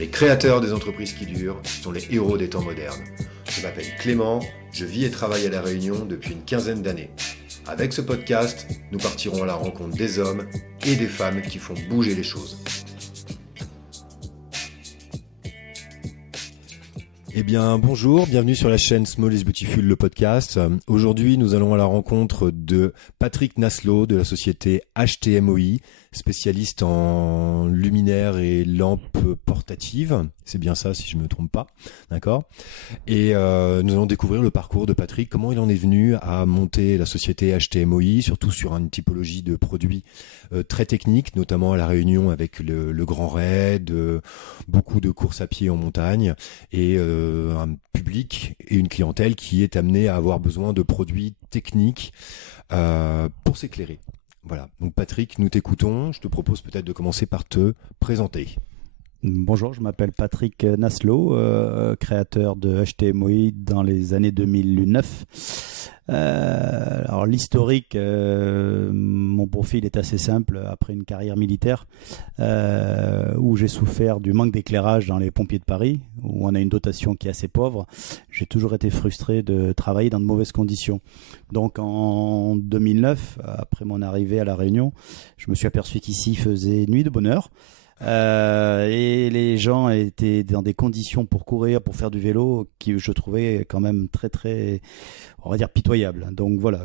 Les créateurs des entreprises qui durent sont les héros des temps modernes. Je m'appelle Clément, je vis et travaille à La Réunion depuis une quinzaine d'années. Avec ce podcast, nous partirons à la rencontre des hommes et des femmes qui font bouger les choses. Eh bien, bonjour, bienvenue sur la chaîne Small is Beautiful, le podcast. Aujourd'hui, nous allons à la rencontre de Patrick Naslo de la société HTMOI, spécialiste en luminaires et lampes portatives. C'est bien ça, si je ne me trompe pas. D'accord. Et nous allons découvrir le parcours de Patrick, comment il en est venu à monter la société HTMOI, surtout sur une typologie de produits très techniques, notamment à La Réunion avec le Grand Raid, beaucoup de courses à pied en montagne et un public et une clientèle qui est amenée à avoir besoin de produits techniques pour s'éclairer. Voilà, donc Patrick, nous t'écoutons. Je te propose peut-être de commencer par te présenter. Bonjour, je m'appelle Patrick Naslo, créateur de HTMOI dans les années 2009. Alors l'historique, mon profil est assez simple. Après une carrière militaire où j'ai souffert du manque d'éclairage dans les pompiers de Paris, où on a une dotation qui est assez pauvre, j'ai toujours été frustré de travailler dans de mauvaises conditions. Donc en 2009, après mon arrivée à La Réunion, je me suis aperçu qu'ici il faisait nuit de bonheur. Et les gens étaient dans des conditions pour courir, pour faire du vélo, qui je trouvais quand même très, on va dire pitoyables. Donc voilà,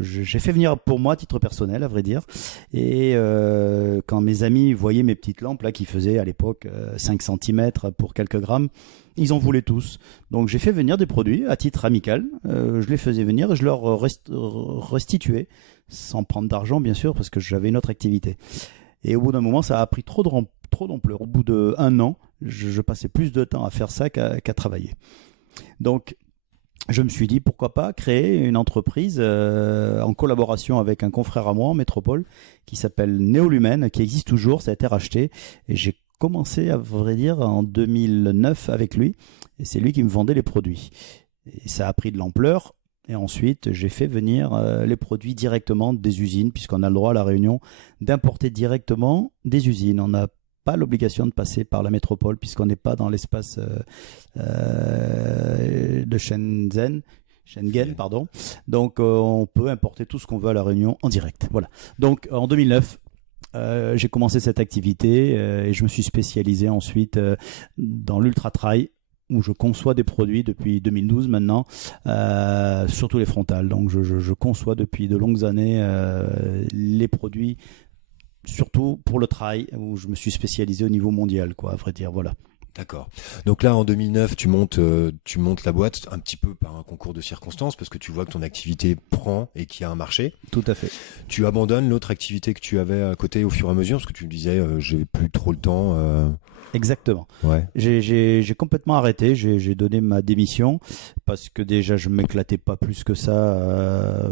j'ai fait venir pour moi, à titre personnel, à vrai dire. Et quand mes amis voyaient mes petites lampes là, qui faisaient à l'époque 5 cm pour quelques grammes, ils en voulaient tous. Donc j'ai fait venir des produits à titre amical. Je les faisais venir et je leur restituais, sans prendre d'argent bien sûr, parce que j'avais une autre activité. Et au bout d'un moment, ça a pris trop d'ampleur. Au bout d'1 an, je passais plus de temps à faire ça qu'à travailler. Donc, je me suis dit, pourquoi pas créer une entreprise en collaboration avec un confrère à moi en métropole qui s'appelle Néolumen, qui existe toujours, ça a été racheté. Et j'ai commencé, à vrai dire, en 2009 avec lui. Et c'est lui qui me vendait les produits. Et ça a pris de l'ampleur. Et ensuite, j'ai fait venir les produits directement des usines, puisqu'on a le droit à La Réunion d'importer directement des usines. On n'a pas l'obligation de passer par la métropole, puisqu'on n'est pas dans l'espace de Schengen. Donc, on peut importer tout ce qu'on veut à La Réunion en direct. Voilà. Donc, en 2009, j'ai commencé cette activité et je me suis spécialisé ensuite dans l'ultra-trail, où je conçois des produits depuis 2012 maintenant, surtout les frontales. Donc je conçois depuis de longues années les produits, surtout pour le trail, où je me suis spécialisé au niveau mondial, quoi, à vrai dire, voilà. D'accord. Donc là, en 2009, tu montes la boîte un petit peu par un concours de circonstances parce que tu vois que ton activité prend et qu'il y a un marché. Tout à fait. Tu abandonnes l'autre activité que tu avais à côté au fur et à mesure parce que tu me disais, j'ai plus trop le temps. Exactement. Ouais. J'ai complètement arrêté, j'ai donné ma démission parce que déjà je m'éclatais pas plus que ça.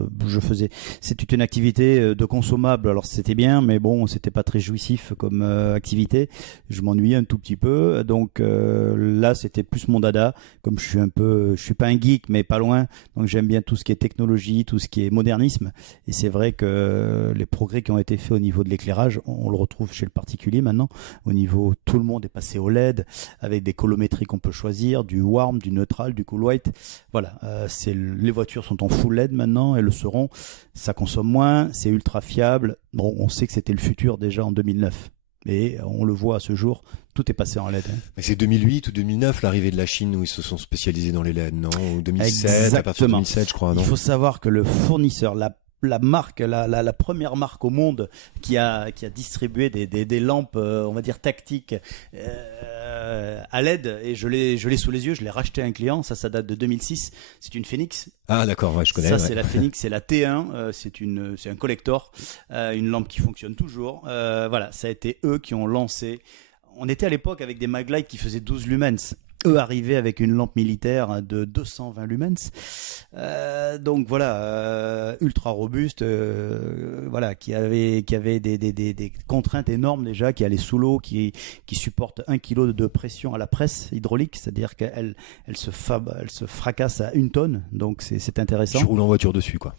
C'était une activité de consommable, alors c'était bien, mais bon, c'était pas très jouissif comme activité. Je m'ennuyais un tout petit peu, donc là c'était plus mon dada. Comme je suis pas un geek, mais pas loin, donc j'aime bien tout ce qui est technologie, tout ce qui est modernisme. Et c'est vrai que les progrès qui ont été faits au niveau de l'éclairage, on le retrouve chez le particulier maintenant. Au niveau, tout le monde est passé au LED avec des colométries qu'on peut choisir, du warm, du neutral, du cool white. Voilà, les voitures sont en full LED maintenant, elles le seront. Ça consomme moins, c'est ultra fiable. Bon, on sait que c'était le futur déjà en 2009. Et on le voit à ce jour, tout est passé en LED. Mais c'est 2008 ou 2009 l'arrivée de la Chine où ils se sont spécialisés dans les LED, non? Ou 2007, Exactement. à partir de 2007 je crois, non? Il faut savoir que le fournisseur, la marque, la première marque au monde qui a distribué des lampes, on va dire tactiques à LED, et je l'ai sous les yeux, je l'ai racheté à un client, ça date de 2006, c'est une Phoenix. Ah d'accord, ouais, je connais. Ça ouais. c'est la Phoenix, c'est la T1, c'est un collector, une lampe qui fonctionne toujours. Voilà, ça a été eux qui ont lancé. On était à l'époque avec des maglights qui faisaient 12 lumens. Eux arrivaient avec une lampe militaire de 220 lumens, donc voilà, ultra robuste, voilà, qui avait des contraintes énormes déjà, qui allait sous l'eau, qui supporte 1 kg de pression à la presse hydraulique, c'est-à-dire qu'elle se fracasse à 1 tonne, donc c'est intéressant. Tu roules en voiture dessus, quoi.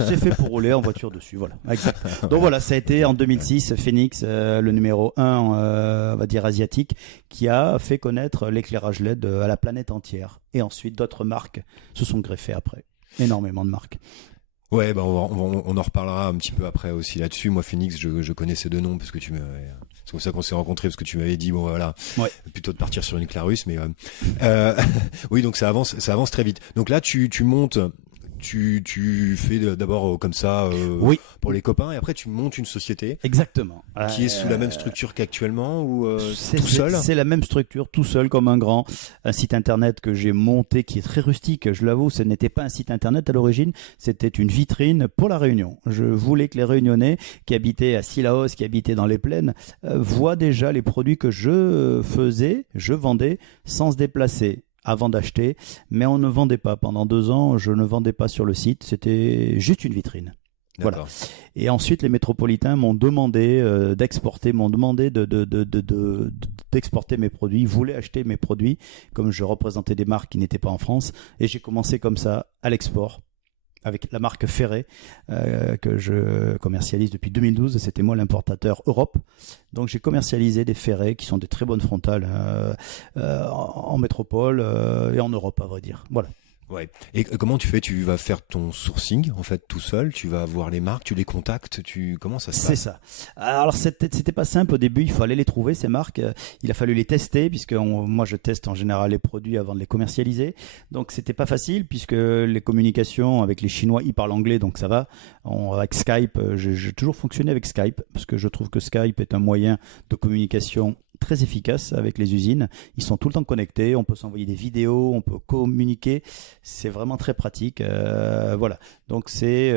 C'est fait pour rouler en voiture dessus, voilà. Exact. Donc voilà, ça a été en 2006 Phoenix, le numéro 1, on va dire asiatique, qui a fait connaître l'éclairage LED à la planète entière. Et ensuite, d'autres marques se sont greffées après. Énormément de marques. Ouais, bah on en reparlera un petit peu après aussi là-dessus. Moi, Phoenix, je connais ces deux noms parce que c'est comme ça qu'on s'est rencontrés, parce que tu m'avais dit, bon voilà, ouais, plutôt de partir sur une Clarus, mais oui, donc ça avance très vite. Donc là, tu montes. Tu fais d'abord comme ça oui, pour les copains, et après tu montes une société. Exactement. Qui est sous la même structure qu'actuellement, ou tout seul? C'est la même structure, tout seul comme un site internet que j'ai monté qui est très rustique, je l'avoue, ce n'était pas un site internet à l'origine, c'était une vitrine pour la Réunion. Je voulais que les Réunionnais qui habitaient à Sillaos, qui habitaient dans les plaines, voient déjà les produits que je vendais sans se déplacer avant d'acheter, mais on ne vendait pas. Pendant 2 ans, je ne vendais pas sur le site, c'était juste une vitrine. Voilà. Et ensuite, les métropolitains m'ont demandé d'exporter, d'exporter mes produits. Ils voulaient acheter mes produits, comme je représentais des marques qui n'étaient pas en France. Et j'ai commencé comme ça à l'export, avec la marque Ferré, que je commercialise depuis 2012. C'était moi l'importateur Europe. Donc j'ai commercialisé des ferrets qui sont des très bonnes frontales en métropole et en Europe, à vrai dire. Voilà. Ouais. Et comment tu fais? Tu vas faire ton sourcing en fait tout seul? Tu vas voir les marques, tu les contactes, comment ça se passe? C'est ça. Alors c'était pas simple au début, il fallait les trouver ces marques, il a fallu les tester puisque moi je teste en général les produits avant de les commercialiser. Donc c'était pas facile puisque les communications avec les Chinois, ils parlent anglais donc ça va. Avec Skype, j'ai toujours fonctionné avec Skype parce que je trouve que Skype est un moyen de communication très efficace avec les usines. Ils sont tout le temps connectés, on peut s'envoyer des vidéos, on peut communiquer. C'est vraiment très pratique. Voilà. Donc c'est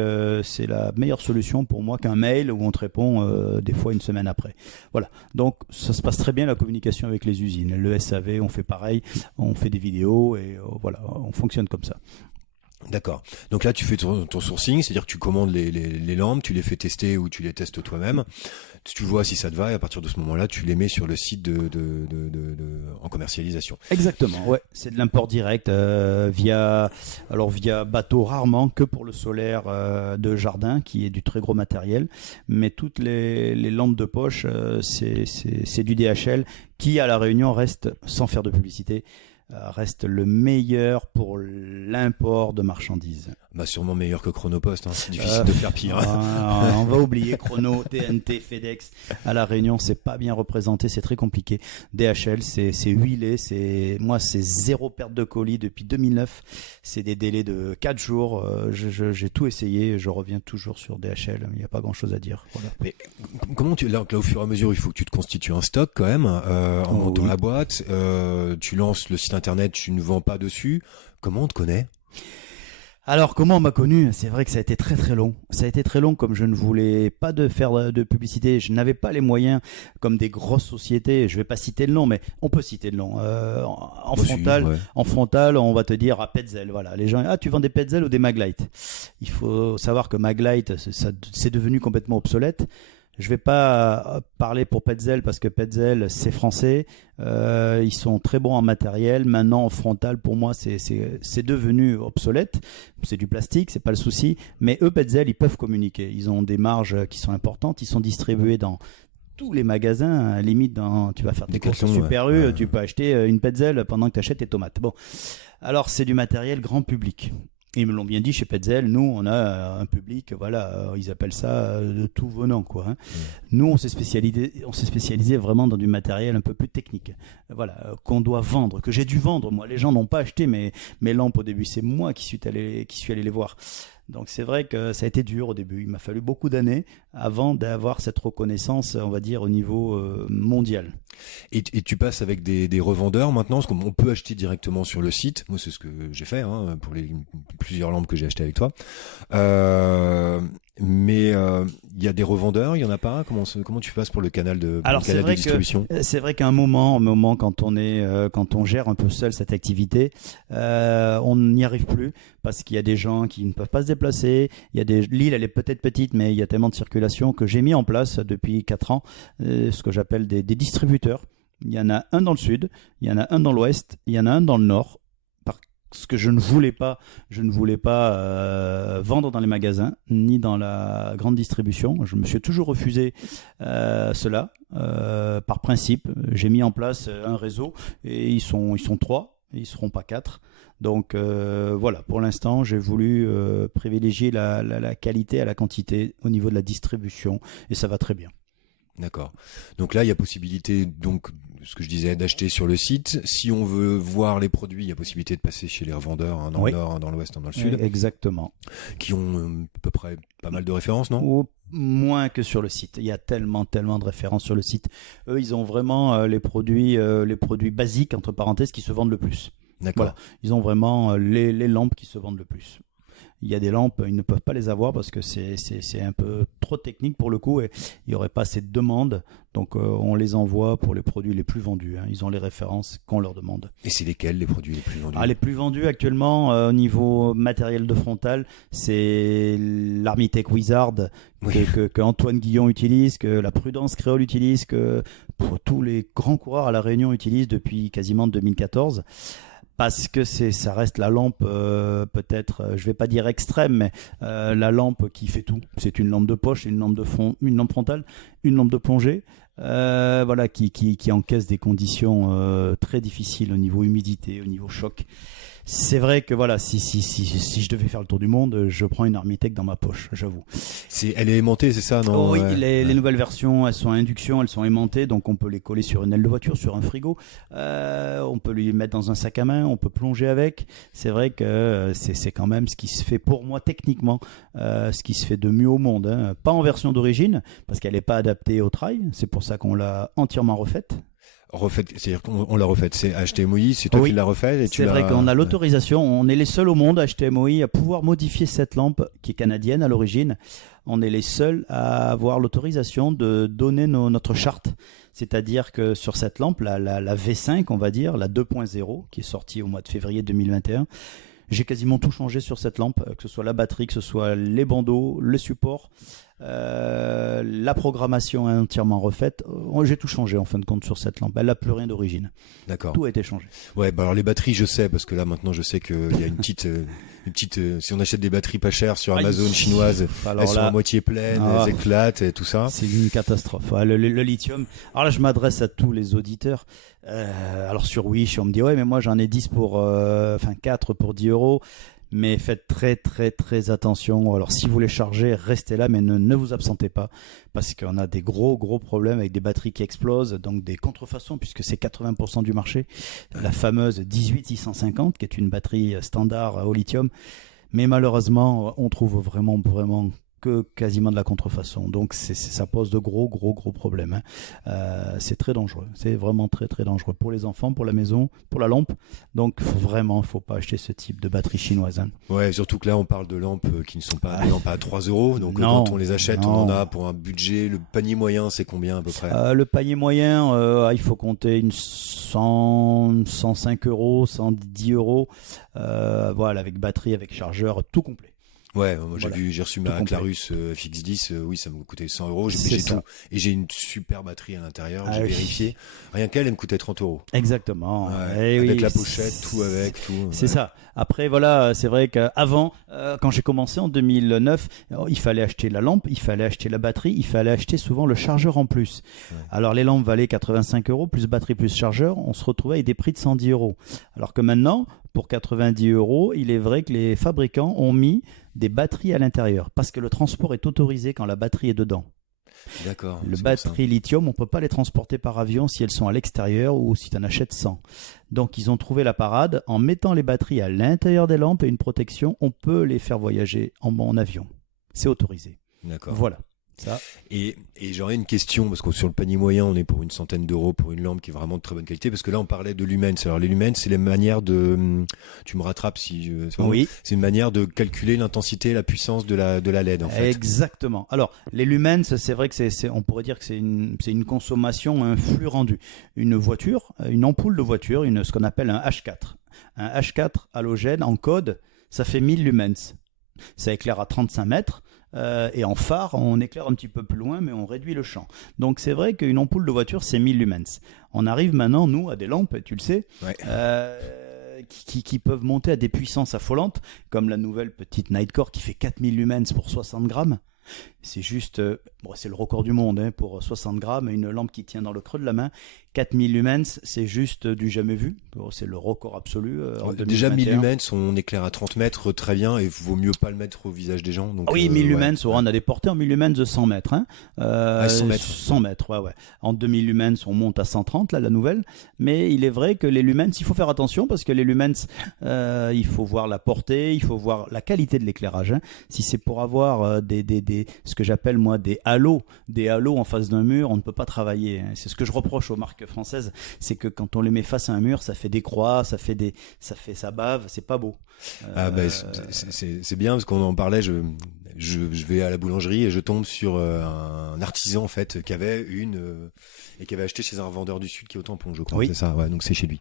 la meilleure solution pour moi qu'un mail où on te répond des fois une semaine après. Voilà. Donc ça se passe très bien la communication avec les usines. Le SAV, on fait pareil, on fait des vidéos et voilà, on fonctionne comme ça. D'accord. Donc là, tu fais ton sourcing, c'est-à-dire que tu commandes les lampes, tu les fais tester ou tu les testes toi-même. Tu vois si ça te va et à partir de ce moment-là, tu les mets sur le site en commercialisation. Exactement, ouais. C'est de l'import direct via bateau rarement, que pour le solaire de jardin qui est du très gros matériel. Mais toutes les lampes de poche, c'est du DHL qui à La Réunion reste, sans faire de publicité, reste le meilleur pour l'import de marchandises. Bah sûrement meilleur que Chronopost, hein. C'est difficile de faire pire. On va oublier Chrono, TNT, FedEx. À La Réunion, c'est pas bien représenté, c'est très compliqué. DHL, c'est huilé, c'est 0 perte de colis depuis 2009. C'est des délais de 4 jours. J'ai tout essayé, je reviens toujours sur DHL. Il n'y a pas grand-chose à dire. Voilà. Mais comment là, au fur et à mesure, il faut que tu te constitues un stock quand même en montant la boîte. Tu lances le site internet, tu ne vends pas dessus. Comment on te connaît? Alors, comment on m'a connu? C'est vrai que ça a été très très long. Ça a été très long comme je ne voulais pas faire de publicité. Je n'avais pas les moyens comme des grosses sociétés. Je vais pas citer le nom, mais on peut citer le nom. En frontal, on va te dire à Petzl. Voilà, les gens, tu vends des Petzl ou des Maglite? Il faut savoir que Maglite, c'est devenu complètement obsolète. Je vais pas parler pour Petzl parce que Petzl c'est français, ils sont très bons en matériel. Maintenant en frontal pour moi c'est devenu obsolète, c'est du plastique, c'est pas le souci. Mais eux Petzl ils peuvent communiquer, ils ont des marges qui sont importantes, ils sont distribués dans tous les magasins, limite tu vas faire tes courses au Super U, tu peux acheter une Petzl pendant que tu achètes tes tomates. Bon, alors c'est du matériel grand public. Ils me l'ont bien dit chez Petzl, nous on a un public, voilà, ils appellent ça de tout venant quoi. Hein. Nous on s'est spécialisé vraiment dans du matériel un peu plus technique, voilà, qu'on doit vendre, que j'ai dû vendre moi. Les gens n'ont pas acheté mes lampes au début, c'est moi qui suis allé les voir. Donc c'est vrai que ça a été dur au début. Il m'a fallu beaucoup d'années avant d'avoir cette reconnaissance, on va dire, au niveau mondial. Et tu passes avec des revendeurs maintenant, parce qu'on peut acheter directement sur le site. Moi, c'est ce que j'ai fait pour les plusieurs lampes que j'ai achetées avec toi. Mais il y a des revendeurs, il y en a pas. Comment tu passes pour le canal Alors le canal de distribution? c'est vrai qu'à un moment quand on gère un peu seul cette activité, on n'y arrive plus parce qu'il y a des gens qui ne peuvent pas se déplacer. L'île, elle est peut-être petite, mais il y a tellement de circulation que j'ai mis en place depuis 4 ans ce que j'appelle des distributeurs. Il y en a un dans le sud, il y en a un dans l'ouest, il y en a un dans le nord. Ce que je ne voulais pas vendre dans les magasins ni dans la grande distribution. Je me suis toujours refusé cela par principe. J'ai mis en place un réseau et ils sont 3, ils ne seront pas 4. Donc voilà, pour l'instant, j'ai voulu privilégier la qualité à la quantité au niveau de la distribution et ça va très bien. D'accord. Donc là, il y a possibilité, donc, ce que je disais, d'acheter sur le site. Si on veut voir les produits, il y a possibilité de passer chez les revendeurs, un dans le nord, un dans l'ouest, un dans le sud. Exactement. Qui ont à peu près pas mal de références, non? Ou moins que sur le site. Il y a tellement de références sur le site. Eux, ils ont vraiment les produits basiques, entre parenthèses, qui se vendent le plus. D'accord. Voilà. Ils ont vraiment les lampes qui se vendent le plus. Il y a des lampes, ils ne peuvent pas les avoir parce que c'est un peu trop technique pour le coup et il n'y aurait pas assez de demandes. Donc on les envoie pour les produits les plus vendus. Ils ont les références qu'on leur demande. Et c'est lesquels les produits les plus vendus? Les plus vendus actuellement au niveau matériel de frontal, c'est l'Armitech Wizard que Antoine Guillon utilise, que la Prudence Créole utilise, que tous les grands coureurs à La Réunion utilisent depuis quasiment 2014. Parce que ça reste la lampe, peut-être, je vais pas dire extrême, mais la lampe qui fait tout. C'est une lampe de poche, une lampe une lampe frontale, une lampe de plongée, voilà, qui encaisse des conditions très difficiles au niveau humidité, au niveau choc. C'est vrai que voilà, si je devais faire le tour du monde, je prends une Armitech dans ma poche, j'avoue. Elle est aimantée, c'est ça, non? Oui, les nouvelles versions, elles sont à induction, elles sont aimantées, donc on peut les coller sur une aile de voiture, sur un frigo. On peut les mettre dans un sac à main, on peut plonger avec. C'est vrai que c'est quand même ce qui se fait pour moi techniquement, ce qui se fait de mieux au monde. Pas en version d'origine, parce qu'elle n'est pas adaptée au trail. C'est pour ça qu'on l'a entièrement refaite. C'est-à-dire qu'on l'a refaite, c'est HTMOI, c'est toi qui l'as refaite. C'est vrai qu'on a l'autorisation, on est les seuls au monde, HTMOI, à pouvoir modifier cette lampe qui est canadienne à l'origine. On est les seuls à avoir l'autorisation de donner notre charte. C'est-à-dire que sur cette lampe, la V5, on va dire, la 2.0, qui est sortie au mois de février 2021, j'ai quasiment tout changé sur cette lampe, que ce soit la batterie, que ce soit les bandeaux, le support. La programmation est entièrement refaite. J'ai tout changé en fin de compte sur cette lampe. Elle n'a plus rien d'origine. D'accord. Tout a été changé. Ouais, alors les batteries, je sais parce que là maintenant je sais qu'il y a une petite, si on achète des batteries pas chères sur Amazon chinoises, elles sont à moitié pleines, elles éclatent et tout ça. C'est une catastrophe. Le lithium. Alors là, je m'adresse à tous les auditeurs. Alors sur Wish, on me dit ouais, mais moi j'en ai 4 pour 10 €. Mais faites très attention. Alors si vous les chargez, restez là, mais ne vous absentez pas, parce qu'on a des gros problèmes avec des batteries qui explosent, donc des contrefaçons, puisque c'est 80% du marché. La fameuse 18650, qui est une batterie standard au lithium, mais malheureusement, on trouve vraiment que quasiment de la contrefaçon. Donc ça pose de gros problèmes. C'est très dangereux. C'est vraiment très dangereux pour les enfants, pour la maison, pour la lampe. Donc vraiment, faut pas acheter ce type de batterie chinoise. Ouais, surtout que là, on parle de lampes qui ne sont pas des lampes à 3 €. Donc quand on les achète, on en a pour un budget. Le panier moyen, c'est combien à peu près? Le panier moyen, il faut compter une 105 €, 110 €. Voilà, avec batterie, avec chargeur, tout complet. Ouais, moi j'ai reçu ma Clarus FX10, oui, ça me coûtait 100 €, j'ai tout. Et j'ai une super batterie à l'intérieur, j'ai vérifié. Rien qu'elle me coûtait 30 €. Exactement. Ouais, avec la pochette, tout avec, tout. C'est ça. Après, voilà, c'est vrai qu'avant, quand j'ai commencé en 2009, il fallait acheter la lampe, il fallait acheter la batterie, il fallait acheter souvent le chargeur en plus. Ouais. Alors les lampes valaient 85 €, plus batterie, plus chargeur, on se retrouvait avec des prix de 110 €. Alors que maintenant, pour 90 €, il est vrai que les fabricants ont mis des batteries à l'intérieur, parce que le transport est autorisé quand la batterie est dedans. D'accord. Les batteries lithium, on ne peut pas les transporter par avion si elles sont à l'extérieur ou si tu en achètes 100. Donc ils ont trouvé la parade, en mettant les batteries à l'intérieur des lampes et une protection, on peut les faire voyager en avion. C'est autorisé. D'accord. Voilà. Ça. Et j'aurais une question, parce que sur le panier moyen, on est pour une centaine d'euros pour une lampe qui est vraiment de très bonne qualité, parce que là, on parlait de lumens. Alors, les lumens, c'est les manières de, tu me rattrapes si Oui. C'est une manière de calculer l'intensité et la puissance de la LED, en fait. Exactement. Alors, les lumens, c'est vrai que on pourrait dire que c'est une consommation, un flux rendu. Une voiture, une ampoule de voiture, ce qu'on appelle un H4. Un H4 halogène en code, ça fait 1000 lumens. Ça éclaire à 35 mètres. Et en phare, on éclaire un petit peu plus loin, mais on réduit le champ. Donc c'est vrai qu'une ampoule de voiture, c'est 1000 lumens. On arrive maintenant, nous, à des lampes, tu le sais, qui peuvent monter à des puissances affolantes, comme la nouvelle petite Nightcore qui fait 4000 lumens pour 60 grammes. C'est juste, c'est le record du monde pour 60 grammes, une lampe qui tient dans le creux de la main. 4000 lumens, c'est juste du jamais vu. C'est le record absolu. Déjà 1000 lumens, on éclaire à 30 mètres très bien et vaut mieux pas le mettre au visage des gens. Donc, 1000 lumens, on a des portées en 1000 lumens de 100 mètres. 100 mètres. 100 mètres, ouais. En 2000 lumens, on monte à 130, là, la nouvelle. Mais il est vrai que les lumens, il faut faire attention parce que les lumens, il faut voir la portée, il faut voir la qualité de l'éclairage. Si c'est pour avoir ce que j'appelle moi des halos en face d'un mur, on ne peut pas travailler. C'est ce que je reproche aux marques françaises, c'est que quand on les met face à un mur, ça fait des croix, ça bave, c'est pas beau. C'est bien parce qu'on en parlait. Je vais à la boulangerie et je tombe sur un artisan en fait qui avait et qui avait acheté chez un vendeur du Sud qui est au Tampon, je crois. Oui. C'est ça, ouais, donc c'est chez lui.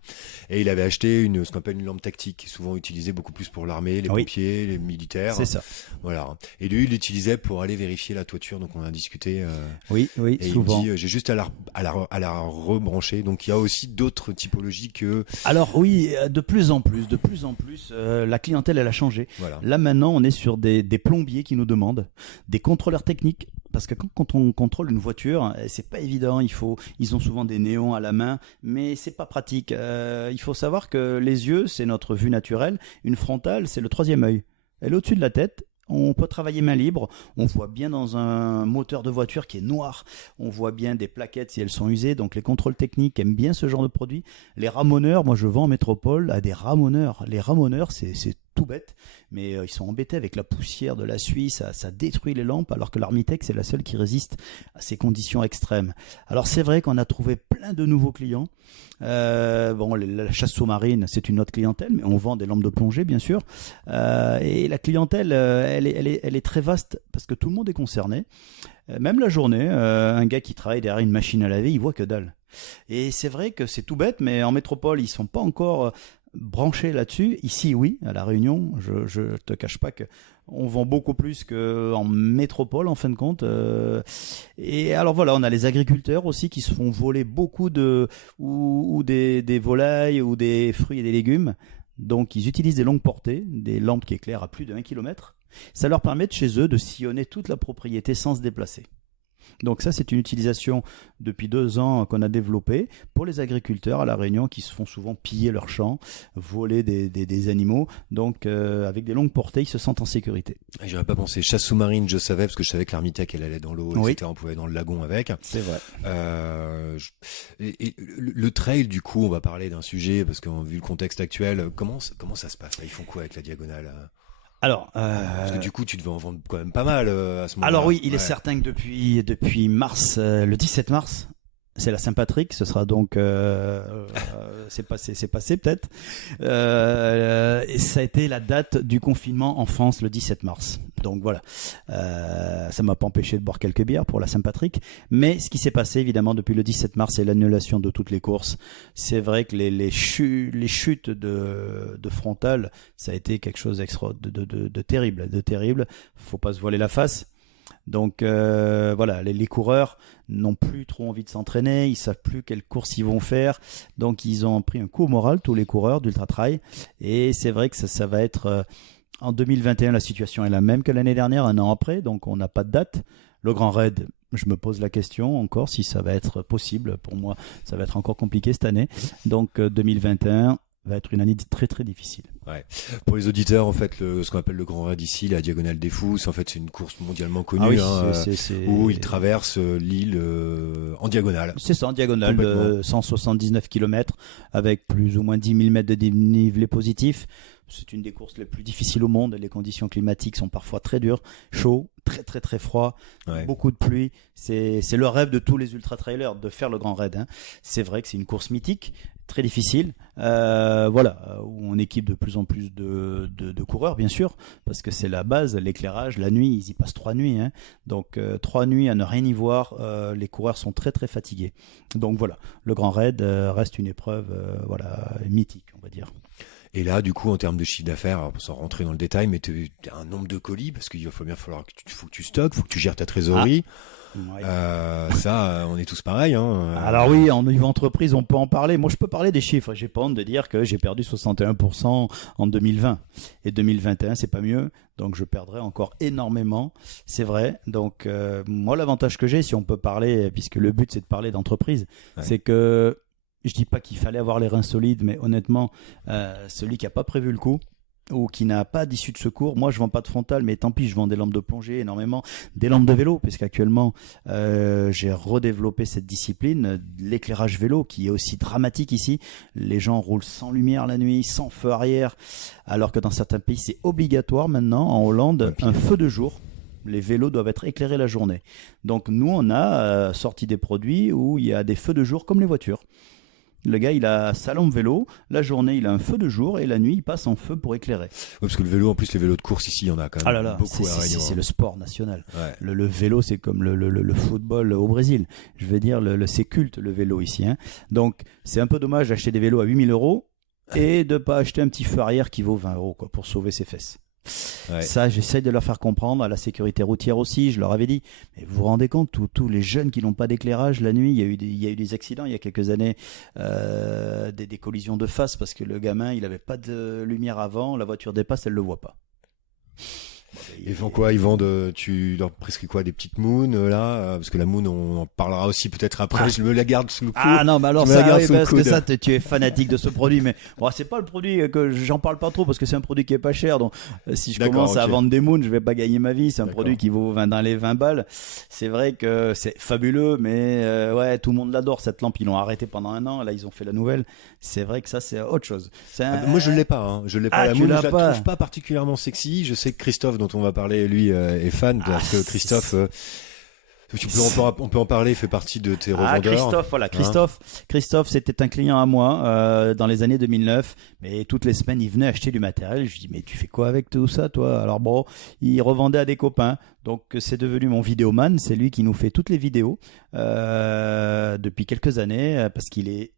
Et il avait acheté ce qu'on appelle une lampe tactique, souvent utilisée beaucoup plus pour l'armée, les pompiers, les militaires. C'est ça. Voilà. Et lui, il l'utilisait pour aller vérifier la toiture. Donc on a discuté. Oui, et souvent. il me dit, j'ai juste à la rebrancher. Donc il y a aussi d'autres typologies que. Alors oui, de plus en plus, la clientèle elle a changé. Voilà. Là maintenant, on est sur des plombiers qui nous demandent, des contrôleurs techniques. Parce que quand on contrôle une voiture, c'est pas évident. Ils ont souvent des néons à la main, mais c'est pas pratique. Il faut savoir que les yeux, c'est notre vue naturelle. Une frontale, c'est le troisième œil. Elle est au-dessus de la tête. On peut travailler main libre, on voit bien dans un moteur de voiture qui est noir, on voit bien des plaquettes si elles sont usées, donc les contrôles techniques aiment bien ce genre de produit. Les ramoneurs, moi je vends en métropole à des ramoneurs. Les ramoneurs, c'est tout bête, mais ils sont embêtés avec la poussière de la suie, ça détruit les lampes, alors que l'Armitech c'est la seule qui résiste à ces conditions extrêmes. Alors c'est vrai qu'on a trouvé plein de nouveaux clients. La chasse sous-marine c'est une autre clientèle, mais on vend des lampes de plongée bien sûr. Et la clientèle, elle est très vaste parce que tout le monde est concerné. Même la journée, un gars qui travaille derrière une machine à laver, il voit que dalle. Et c'est vrai que c'est tout bête, mais en métropole ils sont pas encore branché là-dessus. Ici, oui, à La Réunion, je te cache pas que on vend beaucoup plus qu'en métropole, en fin de compte. Et alors voilà, on a les agriculteurs aussi qui se font voler beaucoup des volailles ou des fruits et des légumes. Donc, ils utilisent des longues portées, des lampes qui éclairent à plus de 1 km. Ça leur permet de chez eux de sillonner toute la propriété sans se déplacer. Donc ça, c'est une utilisation depuis 2 ans qu'on a développée pour les agriculteurs à La Réunion qui se font souvent piller leurs champs, voler des animaux. Donc avec des longues portées, ils se sentent en sécurité. J'aurais pas pensé. Chasse sous-marine, je savais parce que je savais que l'Armitech, elle allait dans l'eau, oui. etc. On pouvait aller dans le lagon avec. C'est vrai. Et le trail, du coup, on va parler d'un sujet parce que vu le contexte actuel, comment ça se passe là? Ils font quoi avec la diagonale? Alors, parce que du coup, tu devais en vendre quand même pas mal à ce moment-là. Alors oui, il est certain que depuis mars, le 17 mars, c'est la Saint-Patrick. Ce sera donc, c'est passé peut-être. Et ça a été la date du confinement en France, le 17 mars. Donc voilà, ça m'a pas empêché de boire quelques bières pour la Saint-Patrick. Mais ce qui s'est passé évidemment depuis le 17 mars, c'est l'annulation de toutes les courses. C'est vrai que les chutes de frontale, ça a été quelque chose de terrible. Faut pas se voiler la face. Donc voilà, les coureurs n'ont plus trop envie de s'entraîner, ils savent plus quelle course ils vont faire, donc ils ont pris un coup au moral, tous les coureurs d'Ultra Trail, et c'est vrai que ça va être en 2021, la situation est la même que l'année dernière, un an après, donc on n'a pas de date. Le Grand Raid, je me pose la question encore si ça va être possible. Pour moi, ça va être encore compliqué cette année. Donc 2021 va être une année très très difficile. Ouais. Pour les auditeurs, en fait, ce qu'on appelle le Grand Raid ici, la Diagonale des Fous, en fait, c'est une course mondialement connue, où il traverse l'île en diagonale. C'est ça, en diagonale de 179 km avec plus ou moins 10 000 mètres de dénivelé positif. C'est une des courses les plus difficiles au monde. Les conditions climatiques sont parfois très dures, chaud, très très très froid, beaucoup de pluie. C'est le rêve de tous les ultra-trailers de faire le Grand Raid, hein. C'est vrai que c'est une course mythique, très difficile, où on équipe de plus en plus de coureurs, bien sûr, parce que c'est la base, l'éclairage, la nuit, ils y passent 3 nuits, hein. Donc 3 nuits à ne rien y voir, les coureurs sont très très fatigués. Donc voilà, le Grand Raid reste une épreuve mythique, on va dire. Et là, du coup, en termes de chiffre d'affaires, sans rentrer dans le détail, mais tu as un nombre de colis, parce qu'il faut bien falloir faut que tu stockes, faut que tu gères ta trésorerie. Ouais. Ça, on est tous pareils, hein. Alors oui, en niveau entreprise, on peut en parler. Moi, je peux parler des chiffres. J'ai pas honte de dire que j'ai perdu 61% en 2020. Et 2021, c'est pas mieux. Donc, je perdrai encore énormément. C'est vrai. Donc, moi, l'avantage que j'ai, si on peut parler, puisque le but, c'est de parler d'entreprise, c'est que je dis pas qu'il fallait avoir les reins solides, mais honnêtement, celui qui n'a pas prévu le coup ou qui n'a pas d'issue de secours, moi je vends pas de frontal, mais tant pis, je vends des lampes de plongée énormément, des lampes de vélo, puisqu'actuellement j'ai redéveloppé cette discipline, l'éclairage vélo, qui est aussi dramatique ici. Les gens roulent sans lumière la nuit, sans feu arrière, alors que dans certains pays c'est obligatoire maintenant. En Hollande, un feu de jour. Les vélos doivent être éclairés la journée. Donc nous, on a sorti des produits où il y a des feux de jour comme les voitures. Le gars, il a sa lampe vélo, la journée, il a un feu de jour et la nuit, il passe en feu pour éclairer. Oui, parce que le vélo, en plus, les vélos de course ici, il y en a quand même beaucoup à Réunion. C'est le sport national. Ouais. Le vélo, c'est comme le football au Brésil. Je veux dire, c'est culte le vélo ici, hein. Donc, c'est un peu dommage d'acheter des vélos à 8 000 € et de ne pas acheter un petit feu arrière qui vaut 20 € pour sauver ses fesses. Ouais. Ça, j'essaye de leur faire comprendre, à la sécurité routière aussi, je leur avais dit, mais vous vous rendez compte, tous les jeunes qui n'ont pas d'éclairage la nuit, il y a eu des accidents il y a quelques années, des collisions de face parce que le gamin, il n'avait pas de lumière avant, la voiture dépasse, elle ne le voit pas. Ils font quoi? Ils vendent, tu leur prescris quoi? Des petites moons, là? Parce que la moon, on en parlera aussi peut-être après, je me la garde sous le coude. Ah non, mais alors ça, oui, parce que ça, tu es fanatique de ce produit, mais bon, c'est pas le produit que j'en parle pas trop parce que c'est un produit qui est pas cher, donc si je commence à vendre des moons, je vais pas gagner ma vie, c'est un produit qui vaut dans les 20 balles. C'est vrai que c'est fabuleux, mais tout le monde l'adore, cette lampe, ils l'ont arrêtée pendant 1 an, là ils ont fait la nouvelle. C'est vrai que ça, c'est autre chose. Moi, je l'ai pas, hein. Je l'ai pas. La moon, je la trouve pas particulièrement sexy. Je sais que Christophe, dont on va parler, lui, est fan, parce que Christophe, on peut en parler, il fait partie de tes revendeurs. Christophe, c'était un client à moi dans les années 2009, mais toutes les semaines, il venait acheter du matériel. Je lui dis, mais tu fais quoi avec tout ça, toi? Alors bon, il revendait à des copains, donc c'est devenu mon vidéoman. C'est lui qui nous fait toutes les vidéos depuis quelques années, parce qu'il est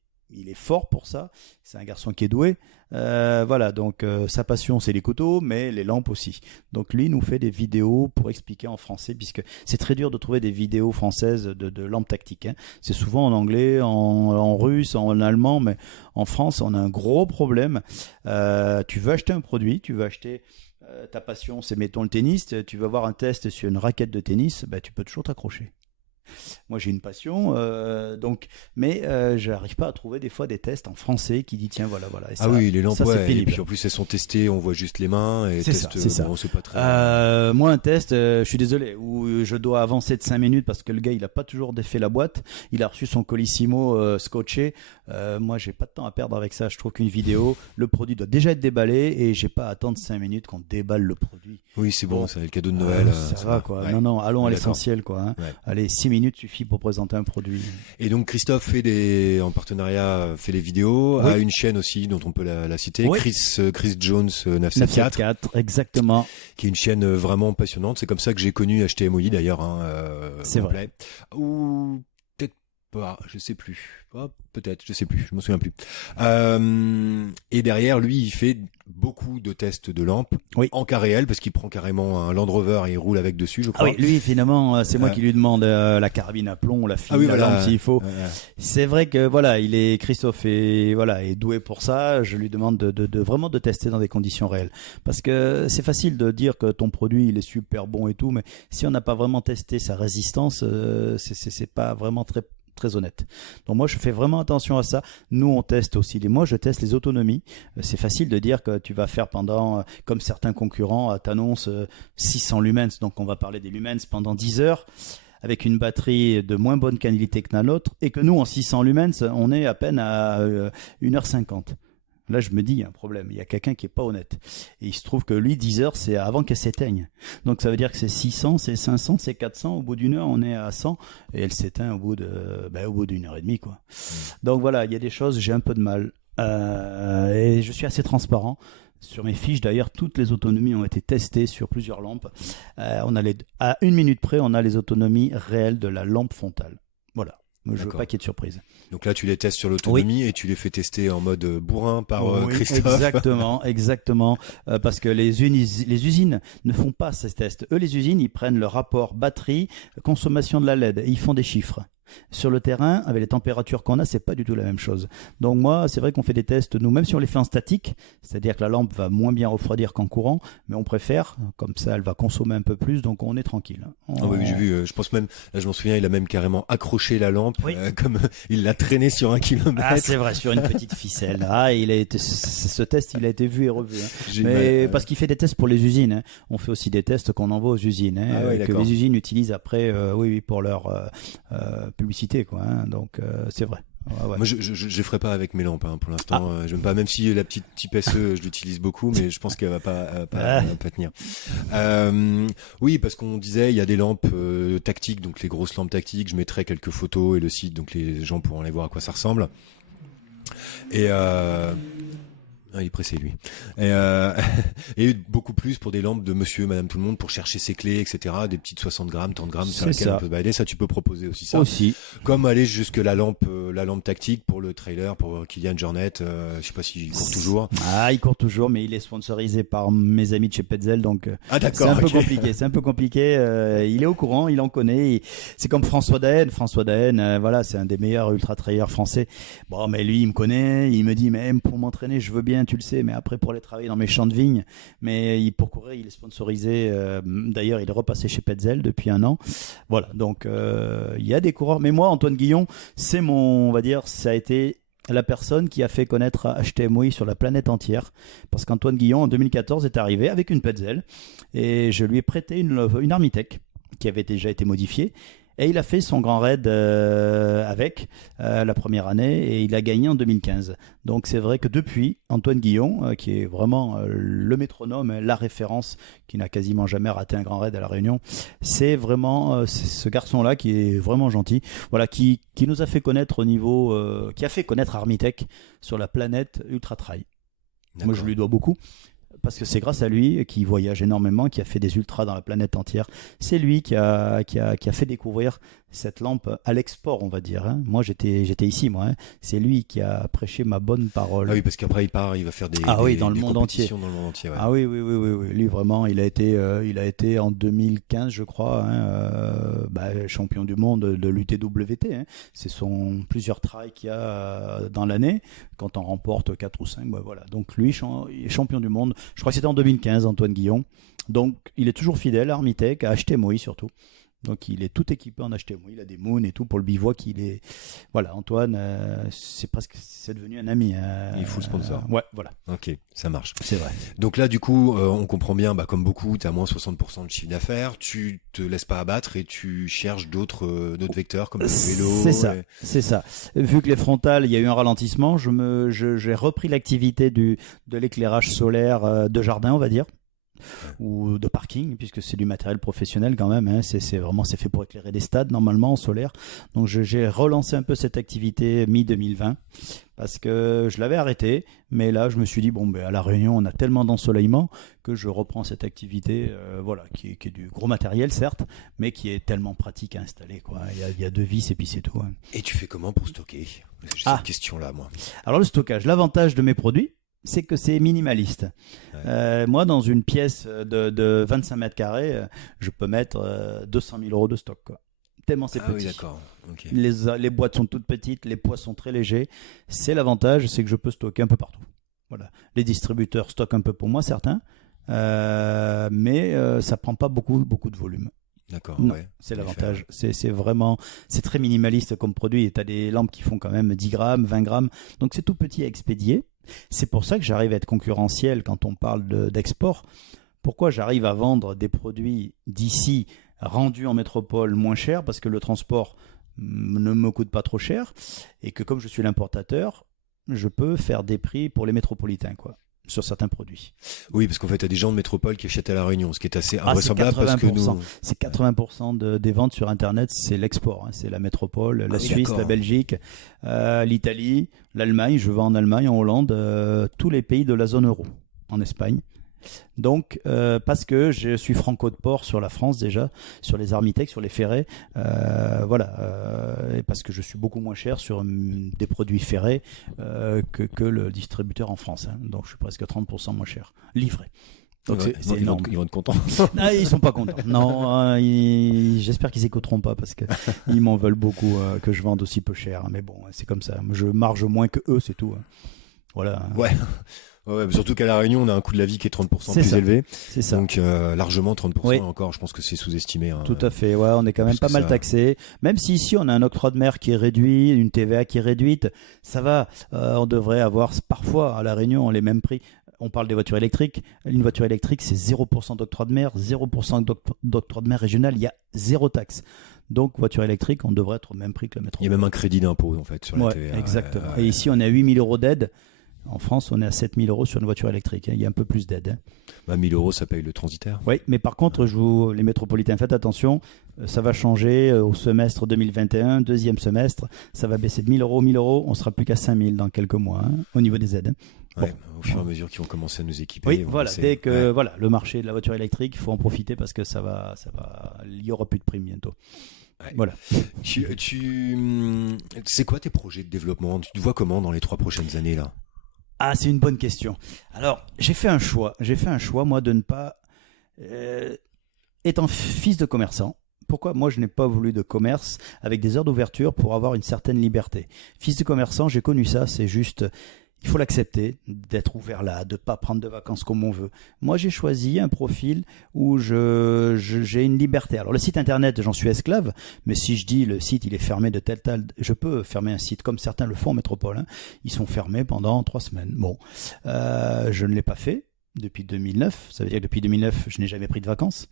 fort pour ça. C'est un garçon qui est doué. Donc sa passion, c'est les couteaux, mais les lampes aussi. Donc lui, il nous fait des vidéos pour expliquer en français, puisque c'est très dur de trouver des vidéos françaises de lampes tactiques, hein. C'est souvent en anglais, en russe, en allemand, mais en France, on a un gros problème. Tu veux acheter un produit, tu veux acheter... ta passion, c'est mettons le tennis, tu veux avoir un test sur une raquette de tennis, tu peux toujours t'accrocher. Moi j'ai une passion, mais j'arrive pas à trouver des fois des tests en français qui dit tiens voilà. Et ça, oui, les lampes, c'est et puis en plus elles sont testées, on voit juste les mains et c'est ça. Bon, c'est pas très. Moi un test, je suis désolé, où je dois avancer de 5 minutes parce que le gars il a pas toujours défait la boîte, il a reçu son colissimo scotché. Moi j'ai pas de temps à perdre avec ça. Je trouve qu'une vidéo, le produit doit déjà être déballé et j'ai pas à attendre 5 minutes qu'on déballe le produit. Oui, c'est bon, c'est le cadeau de Noël. Ça va quoi. Ouais. Non, allons à l'essentiel quoi, hein. Ouais. Allez, 6 minutes suffit pour présenter un produit. Et donc Christophe fait en partenariat, fait les vidéos, a une chaîne aussi dont on peut la citer, Chris Jones 974, exactement, qui est une chaîne vraiment passionnante. C'est comme ça que j'ai connu HTMOI d'ailleurs, hein, c'est vrai. Ou peut-être pas, je sais plus. Peut-être, je sais plus, je m'en souviens plus. Et derrière, lui, il fait beaucoup de tests de lampes en cas réel, parce qu'il prend carrément un Land Rover et il roule avec dessus, je crois. Ah oui, lui, finalement, c'est moi qui lui demande la carabine à plomb, la file, la lampe s'il faut. C'est vrai que Christophe est doué pour ça. Je lui demande de vraiment de tester dans des conditions réelles, parce que c'est facile de dire que ton produit il est super bon et tout, mais si on n'a pas vraiment testé sa résistance, c'est pas vraiment très honnête. Donc moi je fais vraiment attention à ça. Nous on teste aussi je teste les autonomies. C'est facile de dire que tu vas faire pendant, comme certains concurrents t'annoncent 600 lumens, donc on va parler des lumens pendant 10 heures avec une batterie de moins bonne qualité que la nôtre, et que nous en 600 lumens on est à peine à 1h50. Là, je me dis, il y a un problème. Il y a quelqu'un qui est pas honnête. Et il se trouve que lui, 10 heures, c'est avant qu'elle s'éteigne. Donc, ça veut dire que c'est 600, c'est 500, c'est 400. Au bout d'une heure, on est à 100. Et elle s'éteint au bout d'une heure et demie, quoi. Donc, voilà, il y a des choses, j'ai un peu de mal. Et je suis assez transparent. Sur mes fiches, d'ailleurs, toutes les autonomies ont été testées sur plusieurs lampes. À 1 minute près, on a les autonomies réelles de la lampe frontale. Voilà. Je veux pas qu'il y ait de surprise. Donc là, tu les testes sur l'autonomie et tu les fais tester en mode bourrin par Christophe. Exactement. Parce que les usines ne font pas ces tests. Eux, les usines, ils prennent le rapport batterie, consommation de la LED et ils font des chiffres. Sur le terrain, avec les températures qu'on a, c'est pas du tout la même chose. Donc moi, c'est vrai qu'on fait des tests, nous, même si on les fait en statique, c'est-à-dire que la lampe va moins bien refroidir qu'en courant, mais on préfère, comme ça, elle va consommer un peu plus, donc on est tranquille. Oui, j'ai vu, je pense même, là je m'en souviens, il a même carrément accroché la lampe, comme il l'a traîné sur 1 kilomètre. Ah, c'est vrai, sur une petite ficelle. Ah, ce test, il a été vu et revu. Mais parce qu'il fait des tests pour les usines. Hein. On fait aussi des tests qu'on envoie aux usines, que les usines utilisent après, pour leur publicité, quoi. Hein. Donc, c'est vrai. Moi, je ferai pas avec mes lampes pour l'instant. J'aime pas, même si la petite type SE, je l'utilise beaucoup, mais je pense qu'elle va pas tenir. Oui, parce qu'on disait, il y a des lampes tactiques, donc les grosses lampes tactiques. Je mettrai quelques photos et le site, donc les gens pourront aller voir à quoi ça ressemble. Et il est pressé, lui. Et beaucoup plus pour des lampes de monsieur, madame, tout le monde, pour chercher ses clés, etc. Des petites 60 grammes, 30 grammes sur lesquelles on peut se balader. Ça, tu peux proposer aussi ça. Comme aller jusque la lampe tactique pour le trailer, pour Kylian Jornet. Je sais pas s'il court toujours. Ah, il court toujours, mais il est sponsorisé par mes amis de chez Petzl, donc d'accord, c'est un peu compliqué. Il est au courant, il en connaît. C'est comme François Daen. Voilà, c'est un des meilleurs ultra-trailers français. Bon, mais lui, il me connaît. Il me dit, mais pour m'entraîner, je veux bien, tu le sais, mais après pour aller travailler dans mes champs de vignes, mais pour courir, il est sponsorisé. D'ailleurs, il est repassé chez Petzl depuis 1 an. Voilà, donc il y a des coureurs. Mais moi, Antoine Guillon, ça a été la personne qui a fait connaître HTMOI sur la planète entière, parce qu'Antoine Guillon, en 2014, est arrivé avec une Petzl, et je lui ai prêté une Armitech, qui avait déjà été modifiée. Et il a fait son grand raid avec la première année et il a gagné en 2015. Donc c'est vrai que depuis, Antoine Guillon, qui est vraiment le métronome, la référence, qui n'a quasiment jamais raté un grand raid à La Réunion, c'est vraiment ce garçon-là qui est vraiment gentil, voilà, qui nous a fait connaître qui a fait connaître Armitech sur la planète Ultra Trail. Moi je lui dois beaucoup. Parce que c'est grâce à lui, qui voyage énormément, qui a fait des ultras dans la planète entière. C'est lui qui a fait découvrir cette lampe à l'export, on va dire. Hein. Moi, j'étais ici, moi. Hein. C'est lui qui a prêché ma bonne parole. Ah oui, parce qu'après, il va faire des dans le monde entier. Dans le monde entier, ouais. Ah oui. Lui, vraiment, il a été en 2015, je crois, champion du monde de l'UTWT. Hein. Ce sont plusieurs trails qu'il y a dans l'année. Quand on remporte 4 ou 5, voilà. Donc lui, il est champion du monde. Je crois que c'était en 2015, Antoine Guillon. Donc, il est toujours fidèle à Armitech, à HTMOI surtout. Donc, il est tout équipé en HTMOI. Il a des moons et tout pour le bivouac. Voilà, Antoine, c'est devenu un ami. Il est full sponsor. Ouais, voilà. Ok, ça marche. C'est vrai. Donc là, du coup, on comprend bien, comme beaucoup, tu as moins 60% de chiffre d'affaires. Tu te laisses pas abattre et tu cherches d'autres vecteurs comme le vélo. C'est ça. Vu que les frontales, il y a eu un ralentissement, j'ai repris l'activité de l'éclairage solaire de jardin, on va dire. Ou de parking, puisque c'est du matériel professionnel quand même, hein. C'est fait pour éclairer des stades normalement en solaire. Donc j'ai relancé un peu cette activité mi-2020 parce que je l'avais arrêté, mais là je me suis dit à La Réunion on a tellement d'ensoleillement que je reprends cette activité, qui est du gros matériel certes, mais qui est tellement pratique à installer, quoi. Il y a 2 vis et puis c'est tout. Hein. Et tu fais comment pour stocker? J'ai cette question-là, moi. Alors le stockage, l'avantage de mes produits, c'est que c'est minimaliste. Ouais. Moi, dans une pièce de 25 mètres carrés, je peux mettre 200 000 euros de stock, quoi. Tellement c'est petit. Oui, d'accord. Okay. Les boîtes sont toutes petites, les poids sont très légers. C'est l'avantage, c'est que je peux stocker un peu partout. Voilà. Les distributeurs stockent un peu pour moi, certains, mais ça prend pas beaucoup de volume. D'accord, ouais. C'est l'avantage. C'est très minimaliste comme produit. Tu as des lampes qui font quand même 10 grammes, 20 grammes. Donc c'est tout petit à expédier. C'est pour ça que j'arrive à être concurrentiel quand on parle d'export. Pourquoi j'arrive à vendre des produits d'ici rendus en métropole moins cher? Parce que le transport ne me coûte pas trop cher et que comme je suis l'importateur, je peux faire des prix pour les métropolitains, quoi, sur certains produits. Oui, parce qu'en fait, il y a des gens de métropole qui achètent à La Réunion, ce qui est assez C'est invraisemblable parce que 80%. nous... C'est 80% des ventes sur Internet, c'est l'export. Hein. C'est la métropole, la oui, Suisse, d'accord. la Belgique, l'Italie, l'Allemagne. Je vends en Allemagne, en Hollande, tous les pays de la zone euro, en Espagne. Donc, parce que je suis franco de port sur la France déjà, sur les Armitech, sur les ferrés, et parce que je suis beaucoup moins cher sur des produits ferrés que le distributeur en France. Hein. Donc, je suis presque 30% moins cher, livré. Donc c'est énorme. Ils vont être contents. Ah, ils sont pas contents. Non, j'espère qu'ils écouteront pas parce que ils m'en veulent beaucoup que je vende aussi peu cher. Mais bon, c'est comme ça. Je marge moins que eux, c'est tout. Hein. Voilà. Ouais. Ouais, surtout qu'à La Réunion, on a un coût de la vie qui est 30% C'est plus ça. élevé. C'est ça. Donc largement 30% Oui. encore, je pense que c'est sous-estimé. Hein. Tout à fait, ouais, on est quand même Parce pas que mal ça- taxé. Même si ici on a un octroi de mer qui est réduit, une TVA qui est réduite, ça va. On devrait avoir parfois à La Réunion les mêmes prix. On parle des voitures électriques. Une voiture électrique, c'est 0% d'octroi de mer, 0% d'octroi de mer régional. Il y a zéro taxe. Donc voiture électrique, on devrait être au même prix que la Il y a métropole. même un crédit d'impôt en fait sur la Ouais, TVA. exactement. Et ici on a 8 000 euros d'aide. En France, on est à 7 000 euros sur une voiture électrique. Hein. Il y a un peu plus d'aide. Hein. 1 000 euros, ça paye le transitaire. Oui, mais par contre, les métropolitains, faites attention, ça va changer au semestre 2021, deuxième semestre, ça va baisser de 1 000 euros, 1 000 euros, on sera plus qu'à 5 000 dans quelques mois hein, au niveau des aides. Hein. Ouais, au fur et à mesure qu'ils vont commencer à nous équiper. Oui, ils vont voilà, baisser. dès que Ouais. le marché de la voiture électrique, il faut en profiter parce que il y aura plus de prime bientôt. Ouais. Voilà. C'est quoi tes projets de développement? Tu te vois comment dans les 3 prochaines années là? Ah, c'est une bonne question. Alors, j'ai fait un choix. Moi, de ne pas... étant fils de commerçant, pourquoi moi je n'ai pas voulu de commerce avec des heures d'ouverture pour avoir une certaine liberté? Fils de commerçant, j'ai connu ça, c'est juste... Il faut l'accepter, d'être ouvert là, de ne pas prendre de vacances comme on veut. Moi, j'ai choisi un profil où j'ai une liberté. Alors, le site internet, j'en suis esclave, mais si je dis le site, il est fermé de tel, je peux fermer un site comme certains le font en métropole. Hein. Ils sont fermés pendant 3 semaines. Bon, je ne l'ai pas fait depuis 2009. Ça veut dire que depuis 2009, je n'ai jamais pris de vacances.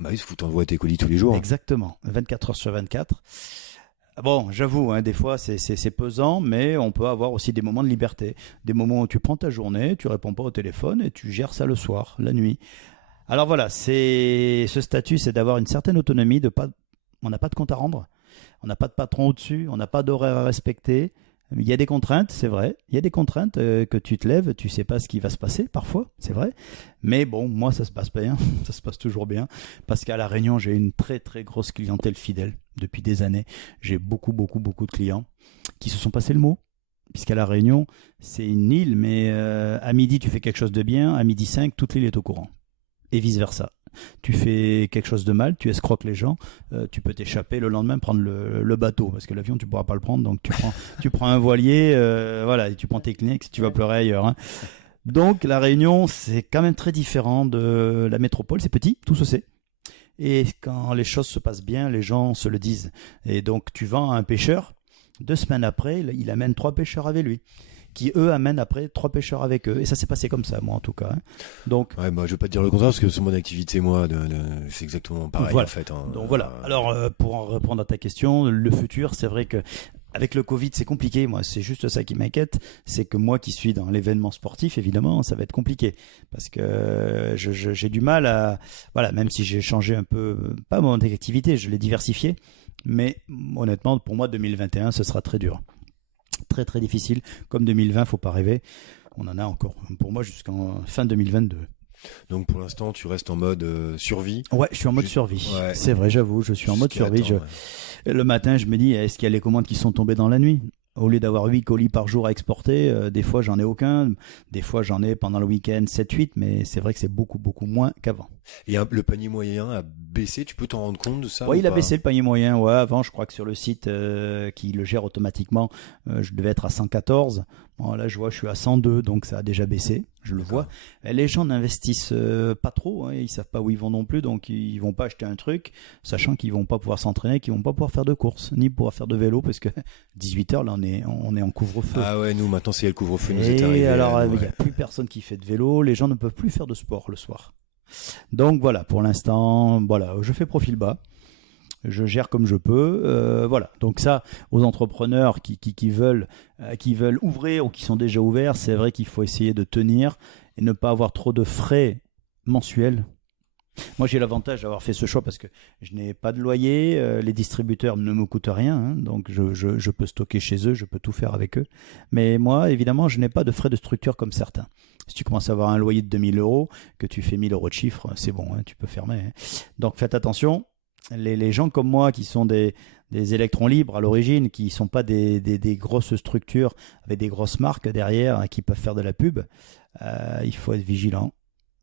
Bah oui, faut t'envoyer tes colis tous les jours. Exactement, 24 heures sur 24. Bon, j'avoue, hein, des fois c'est pesant, mais on peut avoir aussi des moments de liberté. Des moments où tu prends ta journée, tu réponds pas au téléphone et tu gères ça le soir, la nuit. Alors voilà, ce statut, c'est d'avoir une certaine autonomie, on n'a pas de compte à rendre, on n'a pas de patron au-dessus, on n'a pas d'horaire à respecter. Il y a des contraintes, c'est vrai. Il y a des contraintes que tu te lèves, tu sais pas ce qui va se passer parfois, c'est vrai. Mais bon, moi ça se passe bien, ça se passe toujours bien, parce qu'à La Réunion j'ai une très très grosse clientèle fidèle depuis des années. J'ai beaucoup de clients qui se sont passés le mot, puisqu'à La Réunion c'est une île, mais à midi tu fais quelque chose de bien, à midi 5 toute l'île est au courant, et vice versa. Tu fais quelque chose de mal, tu escroques les gens, tu peux t'échapper le lendemain, prendre le bateau, parce que l'avion tu pourras pas le prendre, donc tu prends un voilier, voilà, et tu prends tes Kleenex, tu vas pleurer ailleurs. Hein. Donc la Réunion, c'est quand même très différent de la métropole, c'est petit, tout se sait. Et quand les choses se passent bien, les gens se le disent. Et donc tu vends à un pêcheur, 2 semaines après, il amène 3 pêcheurs avec lui, qui eux amènent après 3 pêcheurs avec eux. Et ça s'est passé comme ça, moi en tout cas. Hein. Donc, Ouais, bah, je vais pas te dire le contraire parce que sur mon activité, moi, c'est exactement pareil voilà. en fait. Hein. Donc voilà. Alors pour en répondre à ta question, le futur, c'est vrai que avec le Covid, c'est compliqué. Moi, c'est juste ça qui m'inquiète, c'est que moi qui suis dans l'événement sportif, évidemment, ça va être compliqué parce que j'ai du mal à, voilà, même si j'ai changé un peu, pas mon activité, je l'ai diversifié, mais honnêtement, pour moi, 2021, ce sera très dur. Très très difficile. Comme 2020, faut pas rêver. On en a encore pour moi jusqu'en fin 2022. Donc pour l'instant, tu restes en mode survie. Ouais, je suis en mode Juste- survie. ouais. C'est vrai, j'avoue, je suis en mode Jusqu'à survie. temps, ouais. Le matin, je me dis, est-ce qu'il y a les commandes qui sont tombées dans la nuit? Au lieu d'avoir 8 colis par jour à exporter, des fois j'en ai aucun, des fois j'en ai pendant le week-end 7-8, mais c'est vrai que c'est beaucoup moins qu'avant. Et le panier moyen a baissé, tu peux t'en rendre compte de ça? Ouais, ou il a pas baissé le panier moyen. Ouais, avant, je crois que sur le site qui le gère automatiquement, je devais être à 114. Bon, là, je vois, je suis à 102, donc ça a déjà baissé. Je le vois. Et les gens n'investissent pas trop. Hein, ils savent pas où ils vont non plus, donc ils vont pas acheter un truc, sachant qu'ils vont pas pouvoir s'entraîner, qu'ils vont pas pouvoir faire de course, ni pouvoir faire de vélo, parce que 18h, là, on est en couvre-feu. Ah ouais, nous maintenant c'est le couvre-feu nous est Et arrivé. alors, là, il nous, n'y a plus personne qui fait de vélo. Les gens ne peuvent plus faire de sport le soir. Donc voilà, pour l'instant, voilà, je fais profil bas. je gère comme je peux. Voilà. Donc ça, aux entrepreneurs qui veulent ouvrir ou qui sont déjà ouverts, c'est vrai qu'il faut essayer de tenir et ne pas avoir trop de frais mensuels. Moi, j'ai l'avantage d'avoir fait ce choix parce que je n'ai pas de loyer, les distributeurs ne me coûtent rien, hein, donc je peux stocker chez eux, je peux tout faire avec eux. Mais moi, évidemment, je n'ai pas de frais de structure comme certains. Si tu commences à avoir un loyer de 2000 euros, que tu fais 1000 euros de chiffre, c'est bon, hein, tu peux fermer. Hein. Donc faites attention, les gens comme moi qui sont des électrons libres à l'origine, qui ne sont pas des grosses structures avec des grosses marques derrière hein, qui peuvent faire de la pub, il faut être vigilant.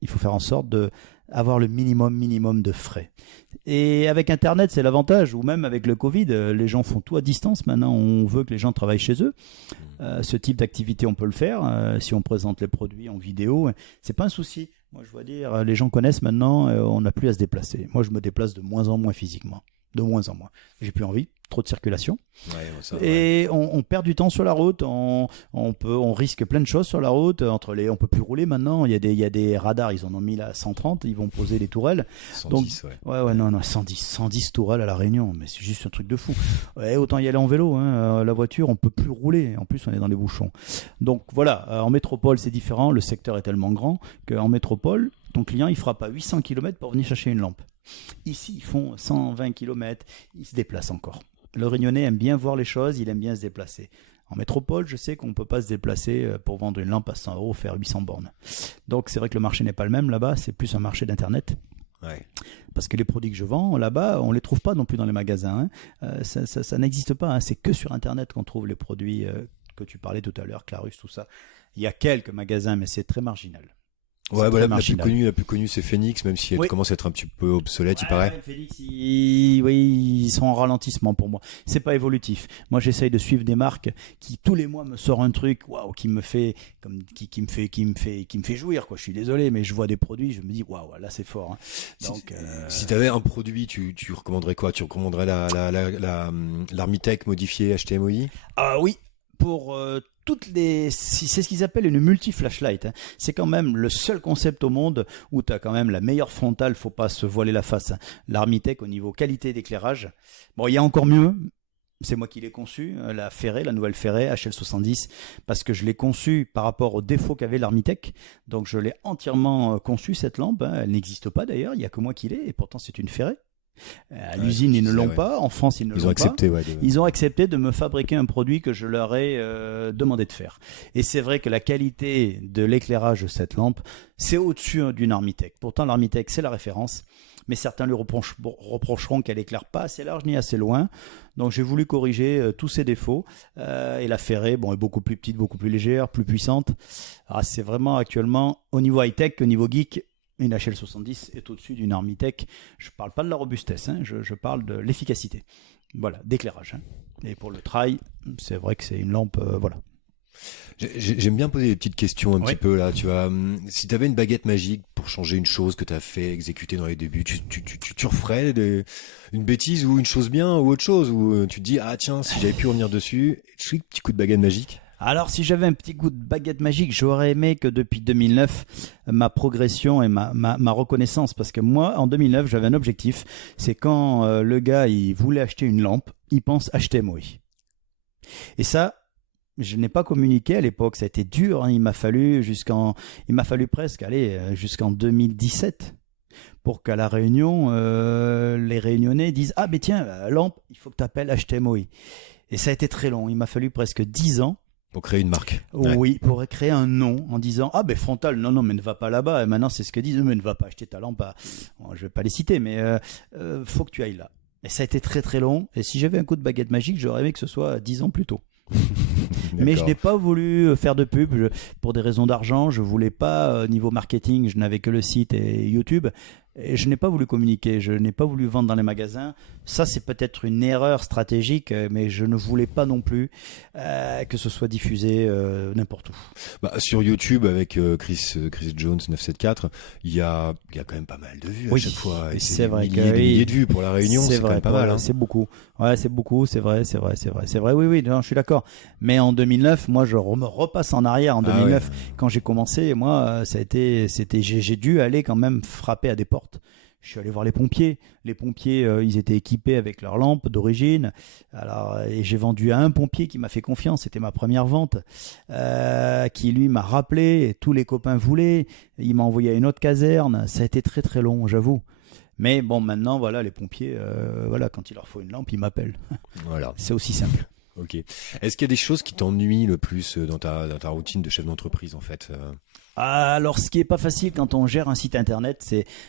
Il faut faire en sorte d'avoir le minimum de frais. Et avec Internet, c'est l'avantage, ou même avec le Covid, les gens font tout à distance maintenant. On veut que les gens travaillent chez eux. Ce type d'activité, on peut le faire. Si on présente les produits en vidéo, c'est pas un souci. Moi, je veux dire, les gens connaissent maintenant, on n'a plus à se déplacer. Moi, je me déplace de moins en moins physiquement. De moins en moins. J'ai plus envie, trop de circulation. Ouais, on perd du temps sur la route, on risque plein de choses sur la route. On peut plus rouler maintenant. Il y a des radars, ils en ont mis là 130, ils vont poser les tourelles. 110, donc, ouais, non, 110 tourelles à La Réunion, mais c'est juste un truc de fou. Ouais, autant y aller en vélo, hein. La voiture, on peut plus rouler. En plus, on est dans les bouchons. Donc voilà, en métropole, c'est différent. Le secteur est tellement grand qu'en métropole, ton client, il fera pas 800 km pour venir chercher une lampe. Ici, ils font 120 km, ils se déplacent encore. Le Réunionnais aime bien voir les choses, il aime bien se déplacer. En métropole, je sais qu'on ne peut pas se déplacer pour vendre une lampe à 100 euros, faire 800 bornes. Donc c'est vrai que le marché n'est pas le même là-bas, c'est plus un marché d'Internet. Ouais. Parce que les produits que je vends là-bas, on ne les trouve pas non plus dans les magasins. Hein. Ça n'existe pas, hein. C'est que sur Internet qu'on trouve les produits que tu parlais tout à l'heure, Clarus, tout ça. Il y a quelques magasins, mais c'est très marginal. Ouais, voilà, la plus connue, c'est Phoenix, même si elle commence à être un petit peu obsolète, il paraît. Phoenix, ils sont en ralentissement pour moi. C'est pas évolutif. Moi, j'essaye de suivre des marques qui tous les mois me sortent un truc, waouh, qui me fait jouir, quoi. Je suis désolé, mais je vois des produits, je me dis, waouh, là, c'est fort. Hein. Donc, si tu avais un produit, tu recommanderais quoi? Tu recommanderais l'Armitech modifiée HTMOI? Ah oui, pour c'est ce qu'ils appellent une multi-flashlight. Hein. C'est quand même le seul concept au monde où tu as quand même la meilleure frontale, faut pas se voiler la face. Hein. L'Armitech au niveau qualité d'éclairage. Bon, il y a encore mieux. C'est moi qui l'ai conçu, la nouvelle Ferrée HL70, parce que je l'ai conçue par rapport aux défauts qu'avait l'Armitech. Donc je l'ai entièrement conçue, cette lampe. Hein. Elle n'existe pas d'ailleurs, il n'y a que moi qui l'ai, et pourtant c'est une Ferrée. À l'usine, ils ne l'ont pas. En France, ils ne l'ont pas. Ils ont accepté de me fabriquer un produit que je leur ai demandé de faire. Et c'est vrai que la qualité de l'éclairage de cette lampe, c'est au-dessus d'une Armitech. Pourtant, l'Armitech, c'est la référence. Mais certains lui reprocheront qu'elle éclaire pas assez large ni assez loin. Donc, j'ai voulu corriger tous ces défauts. Et la Ferrée, est beaucoup plus petite, beaucoup plus légère, plus puissante. C'est vraiment actuellement, au niveau high-tech, au niveau geek, une HL70 est au-dessus d'une Armitech. Je ne parle pas de la robustesse, hein, je parle de l'efficacité. Voilà, d'éclairage. Hein. Et pour le trail, c'est vrai que c'est une lampe, voilà. J'aime bien poser des petites questions un petit peu là. Tu vois, si tu avais une baguette magique pour changer une chose que tu as fait exécuter dans les débuts, tu referais une bêtise ou une chose bien ou autre chose, ou tu te dis ah tiens, si j'avais pu revenir dessus, petit coup de baguette magique. Alors, si j'avais un petit coup de baguette magique, j'aurais aimé que depuis 2009, ma progression et ma reconnaissance, parce que moi, en 2009, j'avais un objectif, c'est quand le gars, il voulait acheter une lampe, il pense HTMOI. Et ça, je n'ai pas communiqué à l'époque, ça a été dur, hein. Il m'a fallu presque jusqu'en 2017 pour qu'à La Réunion, les Réunionnais disent « Ah, mais tiens, la lampe, il faut que tu appelles HTMOI ». Et ça a été très long, il m'a fallu presque 10 ans. Pour créer une marque. Oui, pour créer un nom en disant ah ben Frontal, non mais ne va pas là-bas. Et maintenant c'est ce que disent, mais ne va pas acheter ta lampe. Bon, je vais pas les citer, mais faut que tu ailles là. Et ça a été très très long. Et si j'avais un coup de baguette magique, j'aurais aimé que ce soit 10 ans plus tôt. Mais je n'ai pas voulu faire de pub pour des raisons d'argent. Je voulais pas niveau marketing. Je n'avais que le site et YouTube. Et je n'ai pas voulu communiquer, je n'ai pas voulu vendre dans les magasins. Ça, c'est peut-être une erreur stratégique, mais je ne voulais pas non plus que ce soit diffusé n'importe où. Sur YouTube, avec Chris Jones 974, il y a quand même pas mal de vues à chaque fois. Et c'est vrai des milliers de vues pour La Réunion, c'est quand même pas mal. Hein. C'est beaucoup. Ouais, c'est beaucoup, c'est vrai. Oui, non, je suis d'accord. Mais en 2009, moi, je me repasse en arrière. En 2009, quand j'ai commencé, moi, j'ai dû aller quand même frapper à des portes. Je suis allé voir les pompiers. Les pompiers, ils étaient équipés avec leurs lampes d'origine. Alors, et j'ai vendu à un pompier qui m'a fait confiance. C'était ma première vente, qui lui m'a rappelé. Et tous les copains voulaient. Il m'a envoyé à une autre caserne. Ça a été très très long, j'avoue. Mais bon, maintenant, voilà, les pompiers, voilà, quand il leur faut une lampe, ils m'appellent. Voilà. C'est aussi simple. Ok. Est-ce qu'il y a des choses qui t'ennuient le plus dans ta routine de chef d'entreprise en fait Alors, ce qui est pas facile quand on gère un site internet,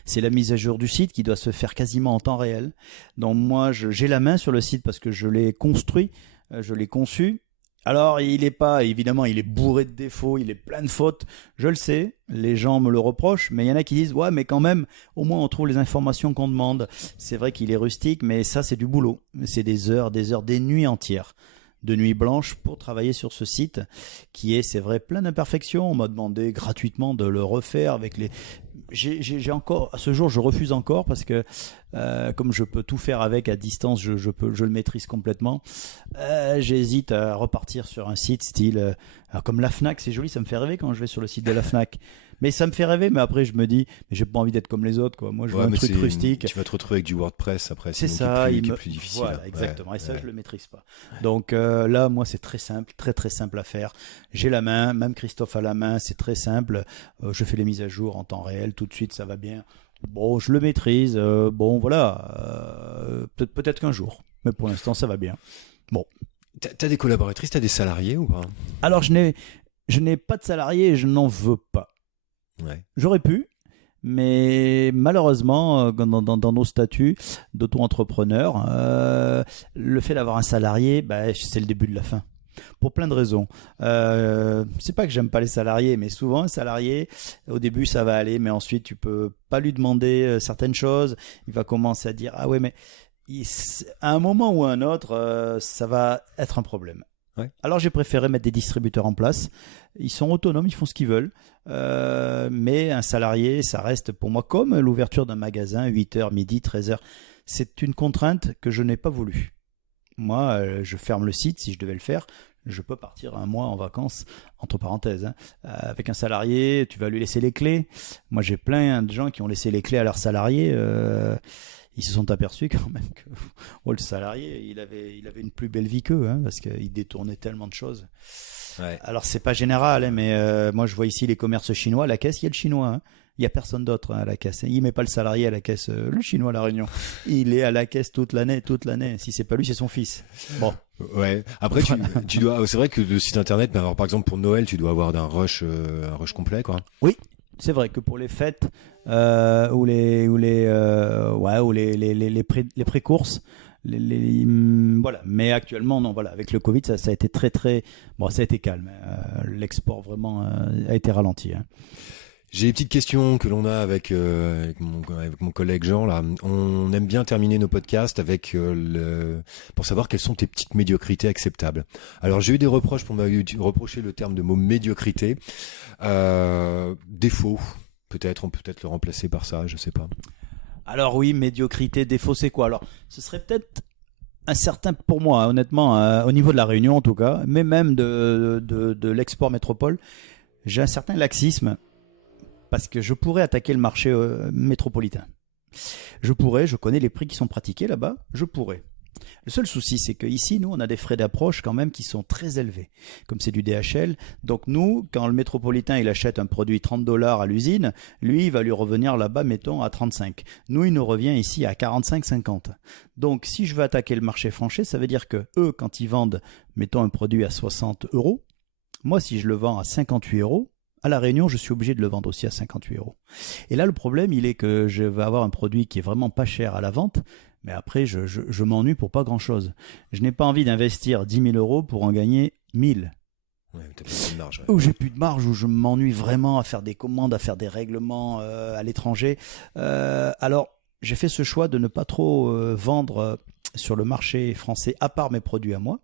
c'est la mise à jour du site qui doit se faire quasiment en temps réel. Donc moi, j'ai la main sur le site parce que je l'ai construit, je l'ai conçu. Alors, il est pas, évidemment, il est bourré de défauts, il est plein de fautes. Je le sais, les gens me le reprochent, mais il y en a qui disent, ouais, mais quand même, au moins on trouve les informations qu'on demande. C'est vrai qu'il est rustique, mais ça, c'est du boulot. C'est des heures, des nuits entières de nuit blanche pour travailler sur ce site qui est, c'est vrai, plein d'imperfections. On m'a demandé gratuitement de le refaire avec les... J'ai encore, à ce jour, je refuse encore parce que comme je peux tout faire avec à distance, je le maîtrise complètement. J'hésite à repartir sur un site style comme la Fnac. C'est joli, ça me fait rêver quand je vais sur le site de la Fnac. Mais ça me fait rêver, mais après je me dis, mais j'ai pas envie d'être comme les autres, quoi. Moi, je veux un truc rustique. Tu vas te retrouver avec du WordPress après. C'est ça, qui est plus difficile. Voilà, exactement. Et ça, je le maîtrise pas. Donc là, moi, c'est très simple, très très simple à faire. J'ai la main, même Christophe a la main, c'est très simple. Je fais les mises à jour en temps réel, tout de suite, ça va bien. Bon, je le maîtrise. Bon, voilà. Peut-être qu'un jour, mais pour l'instant, ça va bien. Bon. T'as des collaboratrices, t'as des salariés ou pas? Alors, je n'ai pas de salariés et je n'en veux pas. Ouais. J'aurais pu, mais malheureusement, dans nos statuts d'auto-entrepreneur, le fait d'avoir un salarié, c'est le début de la fin. Pour plein de raisons. C'est pas que j'aime pas les salariés, mais souvent un salarié, au début ça va aller, mais ensuite tu peux pas lui demander certaines choses. Il va commencer à dire ah ouais, mais à un moment ou à un autre, ça va être un problème. Ouais. Alors j'ai préféré mettre des distributeurs en place. Ils sont autonomes, ils font ce qu'ils veulent. Mais un salarié, ça reste pour moi comme l'ouverture d'un magasin, 8h, midi, 13h. C'est une contrainte que je n'ai pas voulu. Moi, je ferme le site si je devais le faire. Je peux partir un mois en vacances, entre parenthèses. Hein. Avec un salarié, tu vas lui laisser les clés. Moi, j'ai plein de gens qui ont laissé les clés à leurs salariés. Ils se sont aperçus quand même que le salarié, il avait une plus belle vie qu'eux, hein, parce qu'il détournait tellement de choses. Ouais. Alors, c'est pas général, hein, mais moi, je vois ici les commerces chinois. À la caisse, il y a le chinois. Hein. Il n'y a personne d'autre à la caisse. Il ne met pas le salarié à la caisse, le chinois à La Réunion. Il est à la caisse toute l'année. Si c'est pas lui, c'est son fils. Bon. Ouais. Après, tu dois. C'est vrai que le site internet, alors par exemple pour Noël, tu dois avoir un rush complet, quoi. Oui, c'est vrai que pour les fêtes ou les pré-courses. Voilà, mais actuellement non, voilà, avec le Covid ça a été ça a été calme. L'export vraiment a été ralenti. Hein. J'ai des petites questions que l'on a avec mon collègue Jean là. On aime bien terminer nos podcasts avec pour savoir quelles sont tes petites médiocrités acceptables. Alors j'ai eu des reproches pour m'avoir reproché le terme de mot médiocrité. Défaut, peut-être on peut le remplacer par ça, je sais pas. Alors oui, médiocrité, défaut, c'est quoi? Alors ce serait peut-être un certain, pour moi, honnêtement, au niveau de la Réunion en tout cas, mais même de l'export métropole, j'ai un certain laxisme. Parce que je pourrais attaquer le marché métropolitain. Je connais les prix qui sont pratiqués là-bas, je pourrais. Le seul souci, c'est qu'ici, nous, on a des frais d'approche quand même qui sont très élevés, comme c'est du DHL. Donc nous, quand le métropolitain, il achète un produit $30 à l'usine, lui, il va lui revenir là-bas, mettons, à 35. Nous, il nous revient ici à 45-50. Donc si je veux attaquer le marché français, ça veut dire que eux, quand ils vendent, mettons, un produit à 60 €, moi, si je le vends à 58 €, à La Réunion, je suis obligé de le vendre aussi à 58 €. Et là, le problème, il est que je vais avoir un produit qui est vraiment pas cher à la vente, mais après, je m'ennuie pour pas grand-chose. Je n'ai pas envie d'investir 10 000 € pour en gagner 1 000. Ouais, t'as plus de marge. Ouais. Où j'ai plus de marge, où je m'ennuie vraiment à faire des commandes, à faire des règlements à l'étranger. Alors, j'ai fait ce choix de ne pas trop vendre sur le marché français, à part mes produits à moi,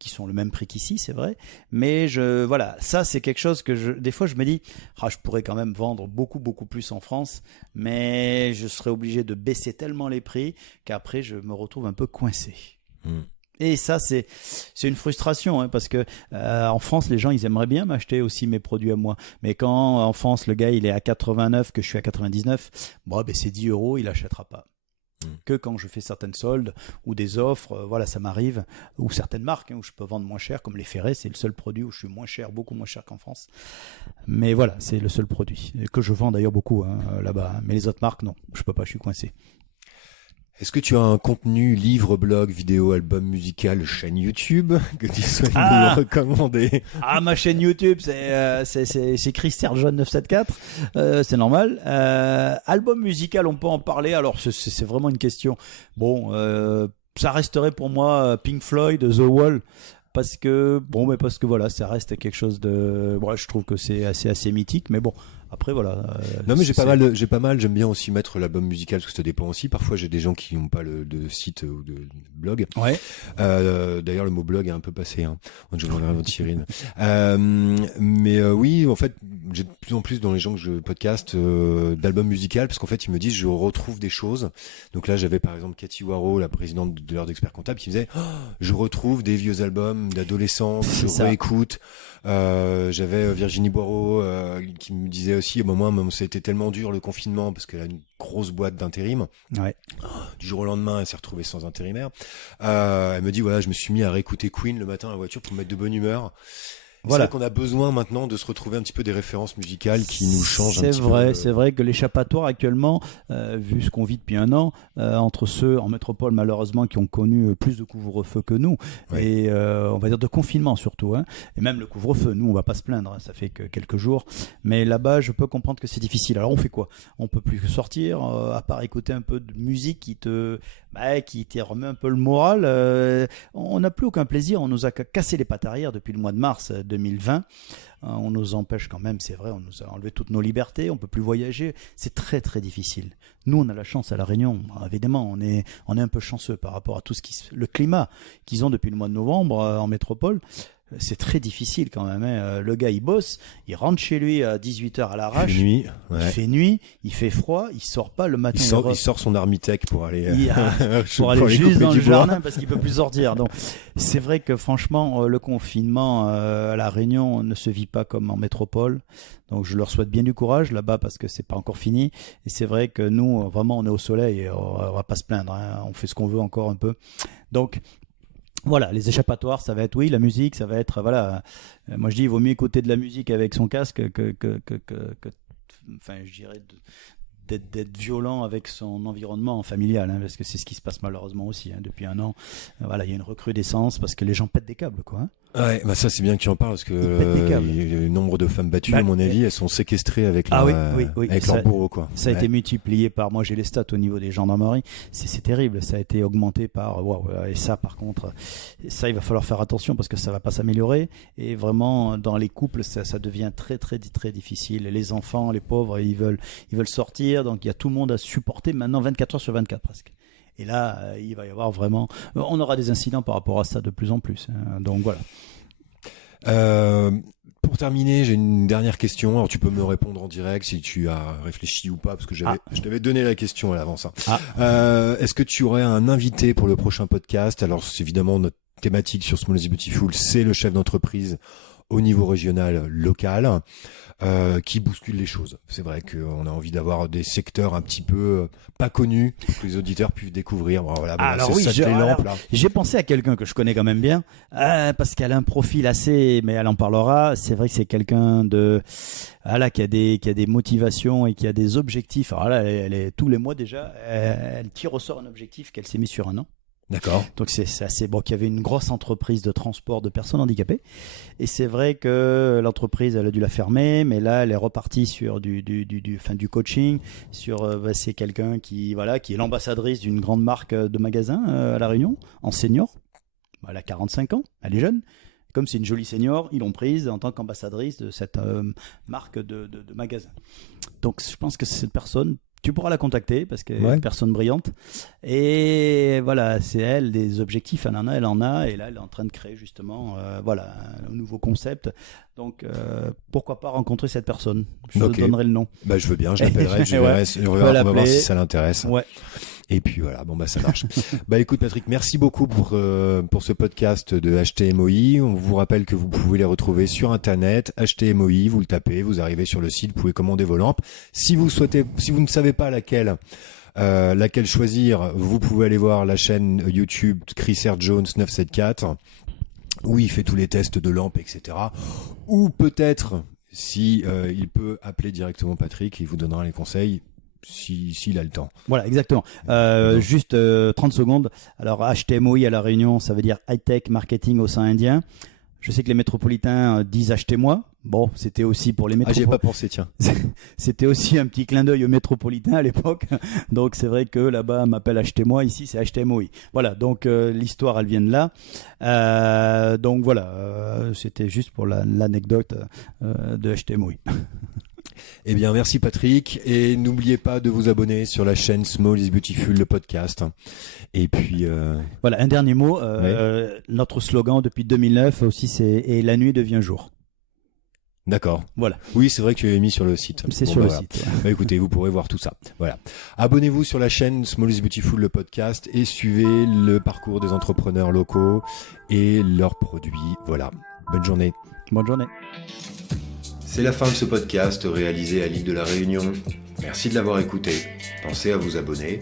qui sont le même prix qu'ici, c'est vrai, mais voilà, ça c'est quelque chose que des fois je me dis, je pourrais quand même vendre beaucoup plus en France, mais je serais obligé de baisser tellement les prix qu'après je me retrouve un peu coincé. Et ça, c'est une frustration, hein, parce que en France, les gens, ils aimeraient bien m'acheter aussi mes produits à moi. Mais quand en France, le gars, il est à 89, que je suis à 99, bon, ben, c'est 10 €, il n'achètera pas. Que quand je fais certaines soldes ou des offres, voilà, ça m'arrive, ou certaines marques où je peux vendre moins cher, comme les ferrets, c'est le seul produit où je suis moins cher, beaucoup moins cher qu'en France. Mais voilà, c'est le seul produit que je vends d'ailleurs beaucoup là-bas. Mais les autres marques, non, je peux pas, je suis coincé. Est-ce que tu as un contenu, livre, blog, vidéo, album musical, chaîne YouTube que tu souhaites nous recommander? Ma chaîne YouTube, c'est Christian John 974, c'est normal. Album musical, on peut en parler. Alors c'est vraiment une question. Bon, ça resterait pour moi Pink Floyd, The Wall. Parce que voilà, ça reste quelque chose de. Bon, je trouve que c'est assez mythique, mais bon. Après voilà. Non mais j'ai pas mal. J'aime bien aussi mettre l'album musical parce que ça dépend aussi. Parfois j'ai des gens qui n'ont pas de site ou de blog. Ouais. D'ailleurs le mot blog est un peu passé. Hein. Je vais en tirer une. Oui, en fait, j'ai de plus en plus dans les gens que je podcast d'albums musicaux parce qu'en fait ils me disent je retrouve des choses. Donc là j'avais par exemple Cathy Waro, la présidente de l'Ordre d'experts comptables, qui me disait je retrouve des vieux albums d'adolescents que je réécoute. J'avais Virginie Boireau qui me disait aussi à un moment ça a été tellement dur le confinement parce qu'elle a une grosse boîte d'intérim. Ouais. Du jour au lendemain elle s'est retrouvée sans intérimaire. Elle me dit voilà, je me suis mis à réécouter Queen le matin à la voiture pour me mettre de bonne humeur. Voilà. C'est vrai qu'on a besoin maintenant de se retrouver un petit peu des références musicales qui nous changent un petit peu. C'est vrai que l'échappatoire actuellement, vu ce qu'on vit depuis un an, entre ceux en métropole malheureusement qui ont connu plus de couvre-feu que nous, ouais. Et on va dire de confinement surtout, hein, et même le couvre-feu, nous on va pas se plaindre, hein, ça fait que quelques jours, mais là-bas je peux comprendre que c'est difficile. Alors on fait quoi? On peut plus sortir, à part écouter un peu de musique qui te remet un peu le moral. On n'a plus aucun plaisir, on nous a cassé les pattes arrière depuis le mois de mars 2020. On nous empêche quand même, c'est vrai, on nous a enlevé toutes nos libertés, on peut plus voyager, c'est très très difficile. Nous on a la chance à La Réunion, évidemment, on est un peu chanceux par rapport à tout le climat qu'ils ont depuis le mois de novembre en métropole. C'est très difficile quand même, hein. Le gars il bosse, il rentre chez lui à 18h à l'arrache, il fait nuit, il fait froid, il sort pas le matin, il sort son Armitech pour aller juste dans le jardin parce qu'il peut plus sortir. Donc c'est vrai que franchement le confinement à La Réunion ne se vit pas comme en métropole. Donc je leur souhaite bien du courage là-bas parce que c'est pas encore fini. Et c'est vrai que nous vraiment on est au soleil et on va pas se plaindre, hein. On fait ce qu'on veut encore un peu. Donc voilà, les échappatoires, ça va être la musique, ça va être voilà. Moi je dis il vaut mieux écouter de la musique avec son casque que enfin je dirais d'être violent avec son environnement familial, hein, parce que c'est ce qui se passe malheureusement aussi, hein, depuis un an. Voilà, il y a une recrudescence parce que les gens pètent des câbles, quoi. Hein. Ouais, ça c'est bien que tu en parles parce que le nombre de femmes battues, à mon avis, elles sont séquestrées avec leur bourreau, quoi. Ça a été multiplié par, moi j'ai les stats au niveau des gendarmeries, c'est terrible, ça a été augmenté par, et ça par contre, ça il va falloir faire attention parce que ça va pas s'améliorer et vraiment dans les couples ça devient très très très difficile. Les enfants, les pauvres, ils veulent sortir, donc il y a tout le monde à supporter maintenant 24 heures sur 24 presque. Et là, il va y avoir vraiment... On aura des incidents par rapport à ça de plus en plus. Hein. Donc voilà. Pour terminer, j'ai une dernière question. Alors tu peux me répondre en direct si tu as réfléchi ou pas, parce que je t'avais donné la question à l'avance. Hein. Est-ce que tu aurais un invité pour le prochain podcast? Alors c'est évidemment notre thématique sur Small is Beautiful, c'est le chef d'entreprise au niveau régional, local, qui bouscule les choses. C'est vrai qu'on a envie d'avoir des secteurs un petit peu pas connus, pour que les auditeurs puissent découvrir. Voilà, j'ai pensé à quelqu'un que je connais quand même bien, parce qu'elle a un profil assez, mais elle en parlera. C'est vrai que c'est quelqu'un qui a des motivations et qui a des objectifs. Alors là, elle est tous les mois déjà, elle tire au sort un objectif qu'elle s'est mis sur un an. D'accord. Donc c'est assez bon qu'il y avait une grosse entreprise de transport de personnes handicapées et c'est vrai que l'entreprise elle a dû la fermer, mais là elle est repartie sur du coaching, c'est quelqu'un qui est l'ambassadrice d'une grande marque de magasins à La Réunion en senior. Elle a 45 ans, elle est jeune. Comme c'est une jolie senior, ils l'ont prise en tant qu'ambassadrice de cette marque de magasins. Donc je pense que cette personne, tu pourras la contacter parce qu'elle est une personne brillante. Et voilà, c'est elle, des objectifs, elle en a. Et là, elle est en train de créer justement un nouveau concept. Donc, pourquoi pas rencontrer cette personne? Je te donnerai le nom. Je veux bien, je l'appellerai, on va voir si ça l'intéresse. Ouais. Et puis voilà, bon bah ça marche. Bah écoute Patrick, merci beaucoup pour ce podcast de HTMOI. On vous rappelle que vous pouvez les retrouver sur internet, HTMOI, vous le tapez, vous arrivez sur le site, vous pouvez commander vos lampes. Si vous ne savez pas laquelle choisir, vous pouvez aller voir la chaîne YouTube Chris R. Jones 974 où il fait tous les tests de lampes, etc. Ou peut-être, si il peut appeler directement Patrick, il vous donnera les conseils. S'il a le temps. Voilà, exactement. Juste 30 secondes. Alors, HTMOI à La Réunion, ça veut dire High Tech Marketing au sein indien. Je sais que les métropolitains disent achetez-moi. Bon, c'était aussi pour les métropolitains. J'ai pas pensé, tiens. C'était aussi un petit clin d'œil aux métropolitains à l'époque. Donc, c'est vrai que là-bas, on m'appelle achetez-moi. Ici, c'est HTMOI. Voilà, donc l'histoire, elle vient de là. Donc, voilà, c'était juste pour l'anecdote de HTMOI. Eh bien, merci Patrick. Et n'oubliez pas de vous abonner sur la chaîne Small is Beautiful, le podcast. Et puis... Voilà, un dernier mot. Notre slogan depuis 2009 aussi, c'est « Et la nuit devient jour ». D'accord. Voilà. Oui, c'est vrai que tu l'as mis sur le site. C'est sur le site. Ouais. Bah, écoutez, vous pourrez voir tout ça. Voilà. Abonnez-vous sur la chaîne Small is Beautiful, le podcast, et suivez le parcours des entrepreneurs locaux et leurs produits. Voilà. Bonne journée. Bonne journée. C'est la fin de ce podcast réalisé à l'île de la Réunion. Merci de l'avoir écouté. Pensez à vous abonner.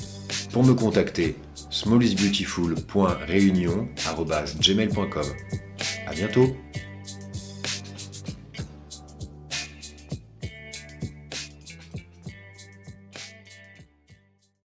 Pour me contacter, smallisbeautiful.reunion@gmail.com. À bientôt.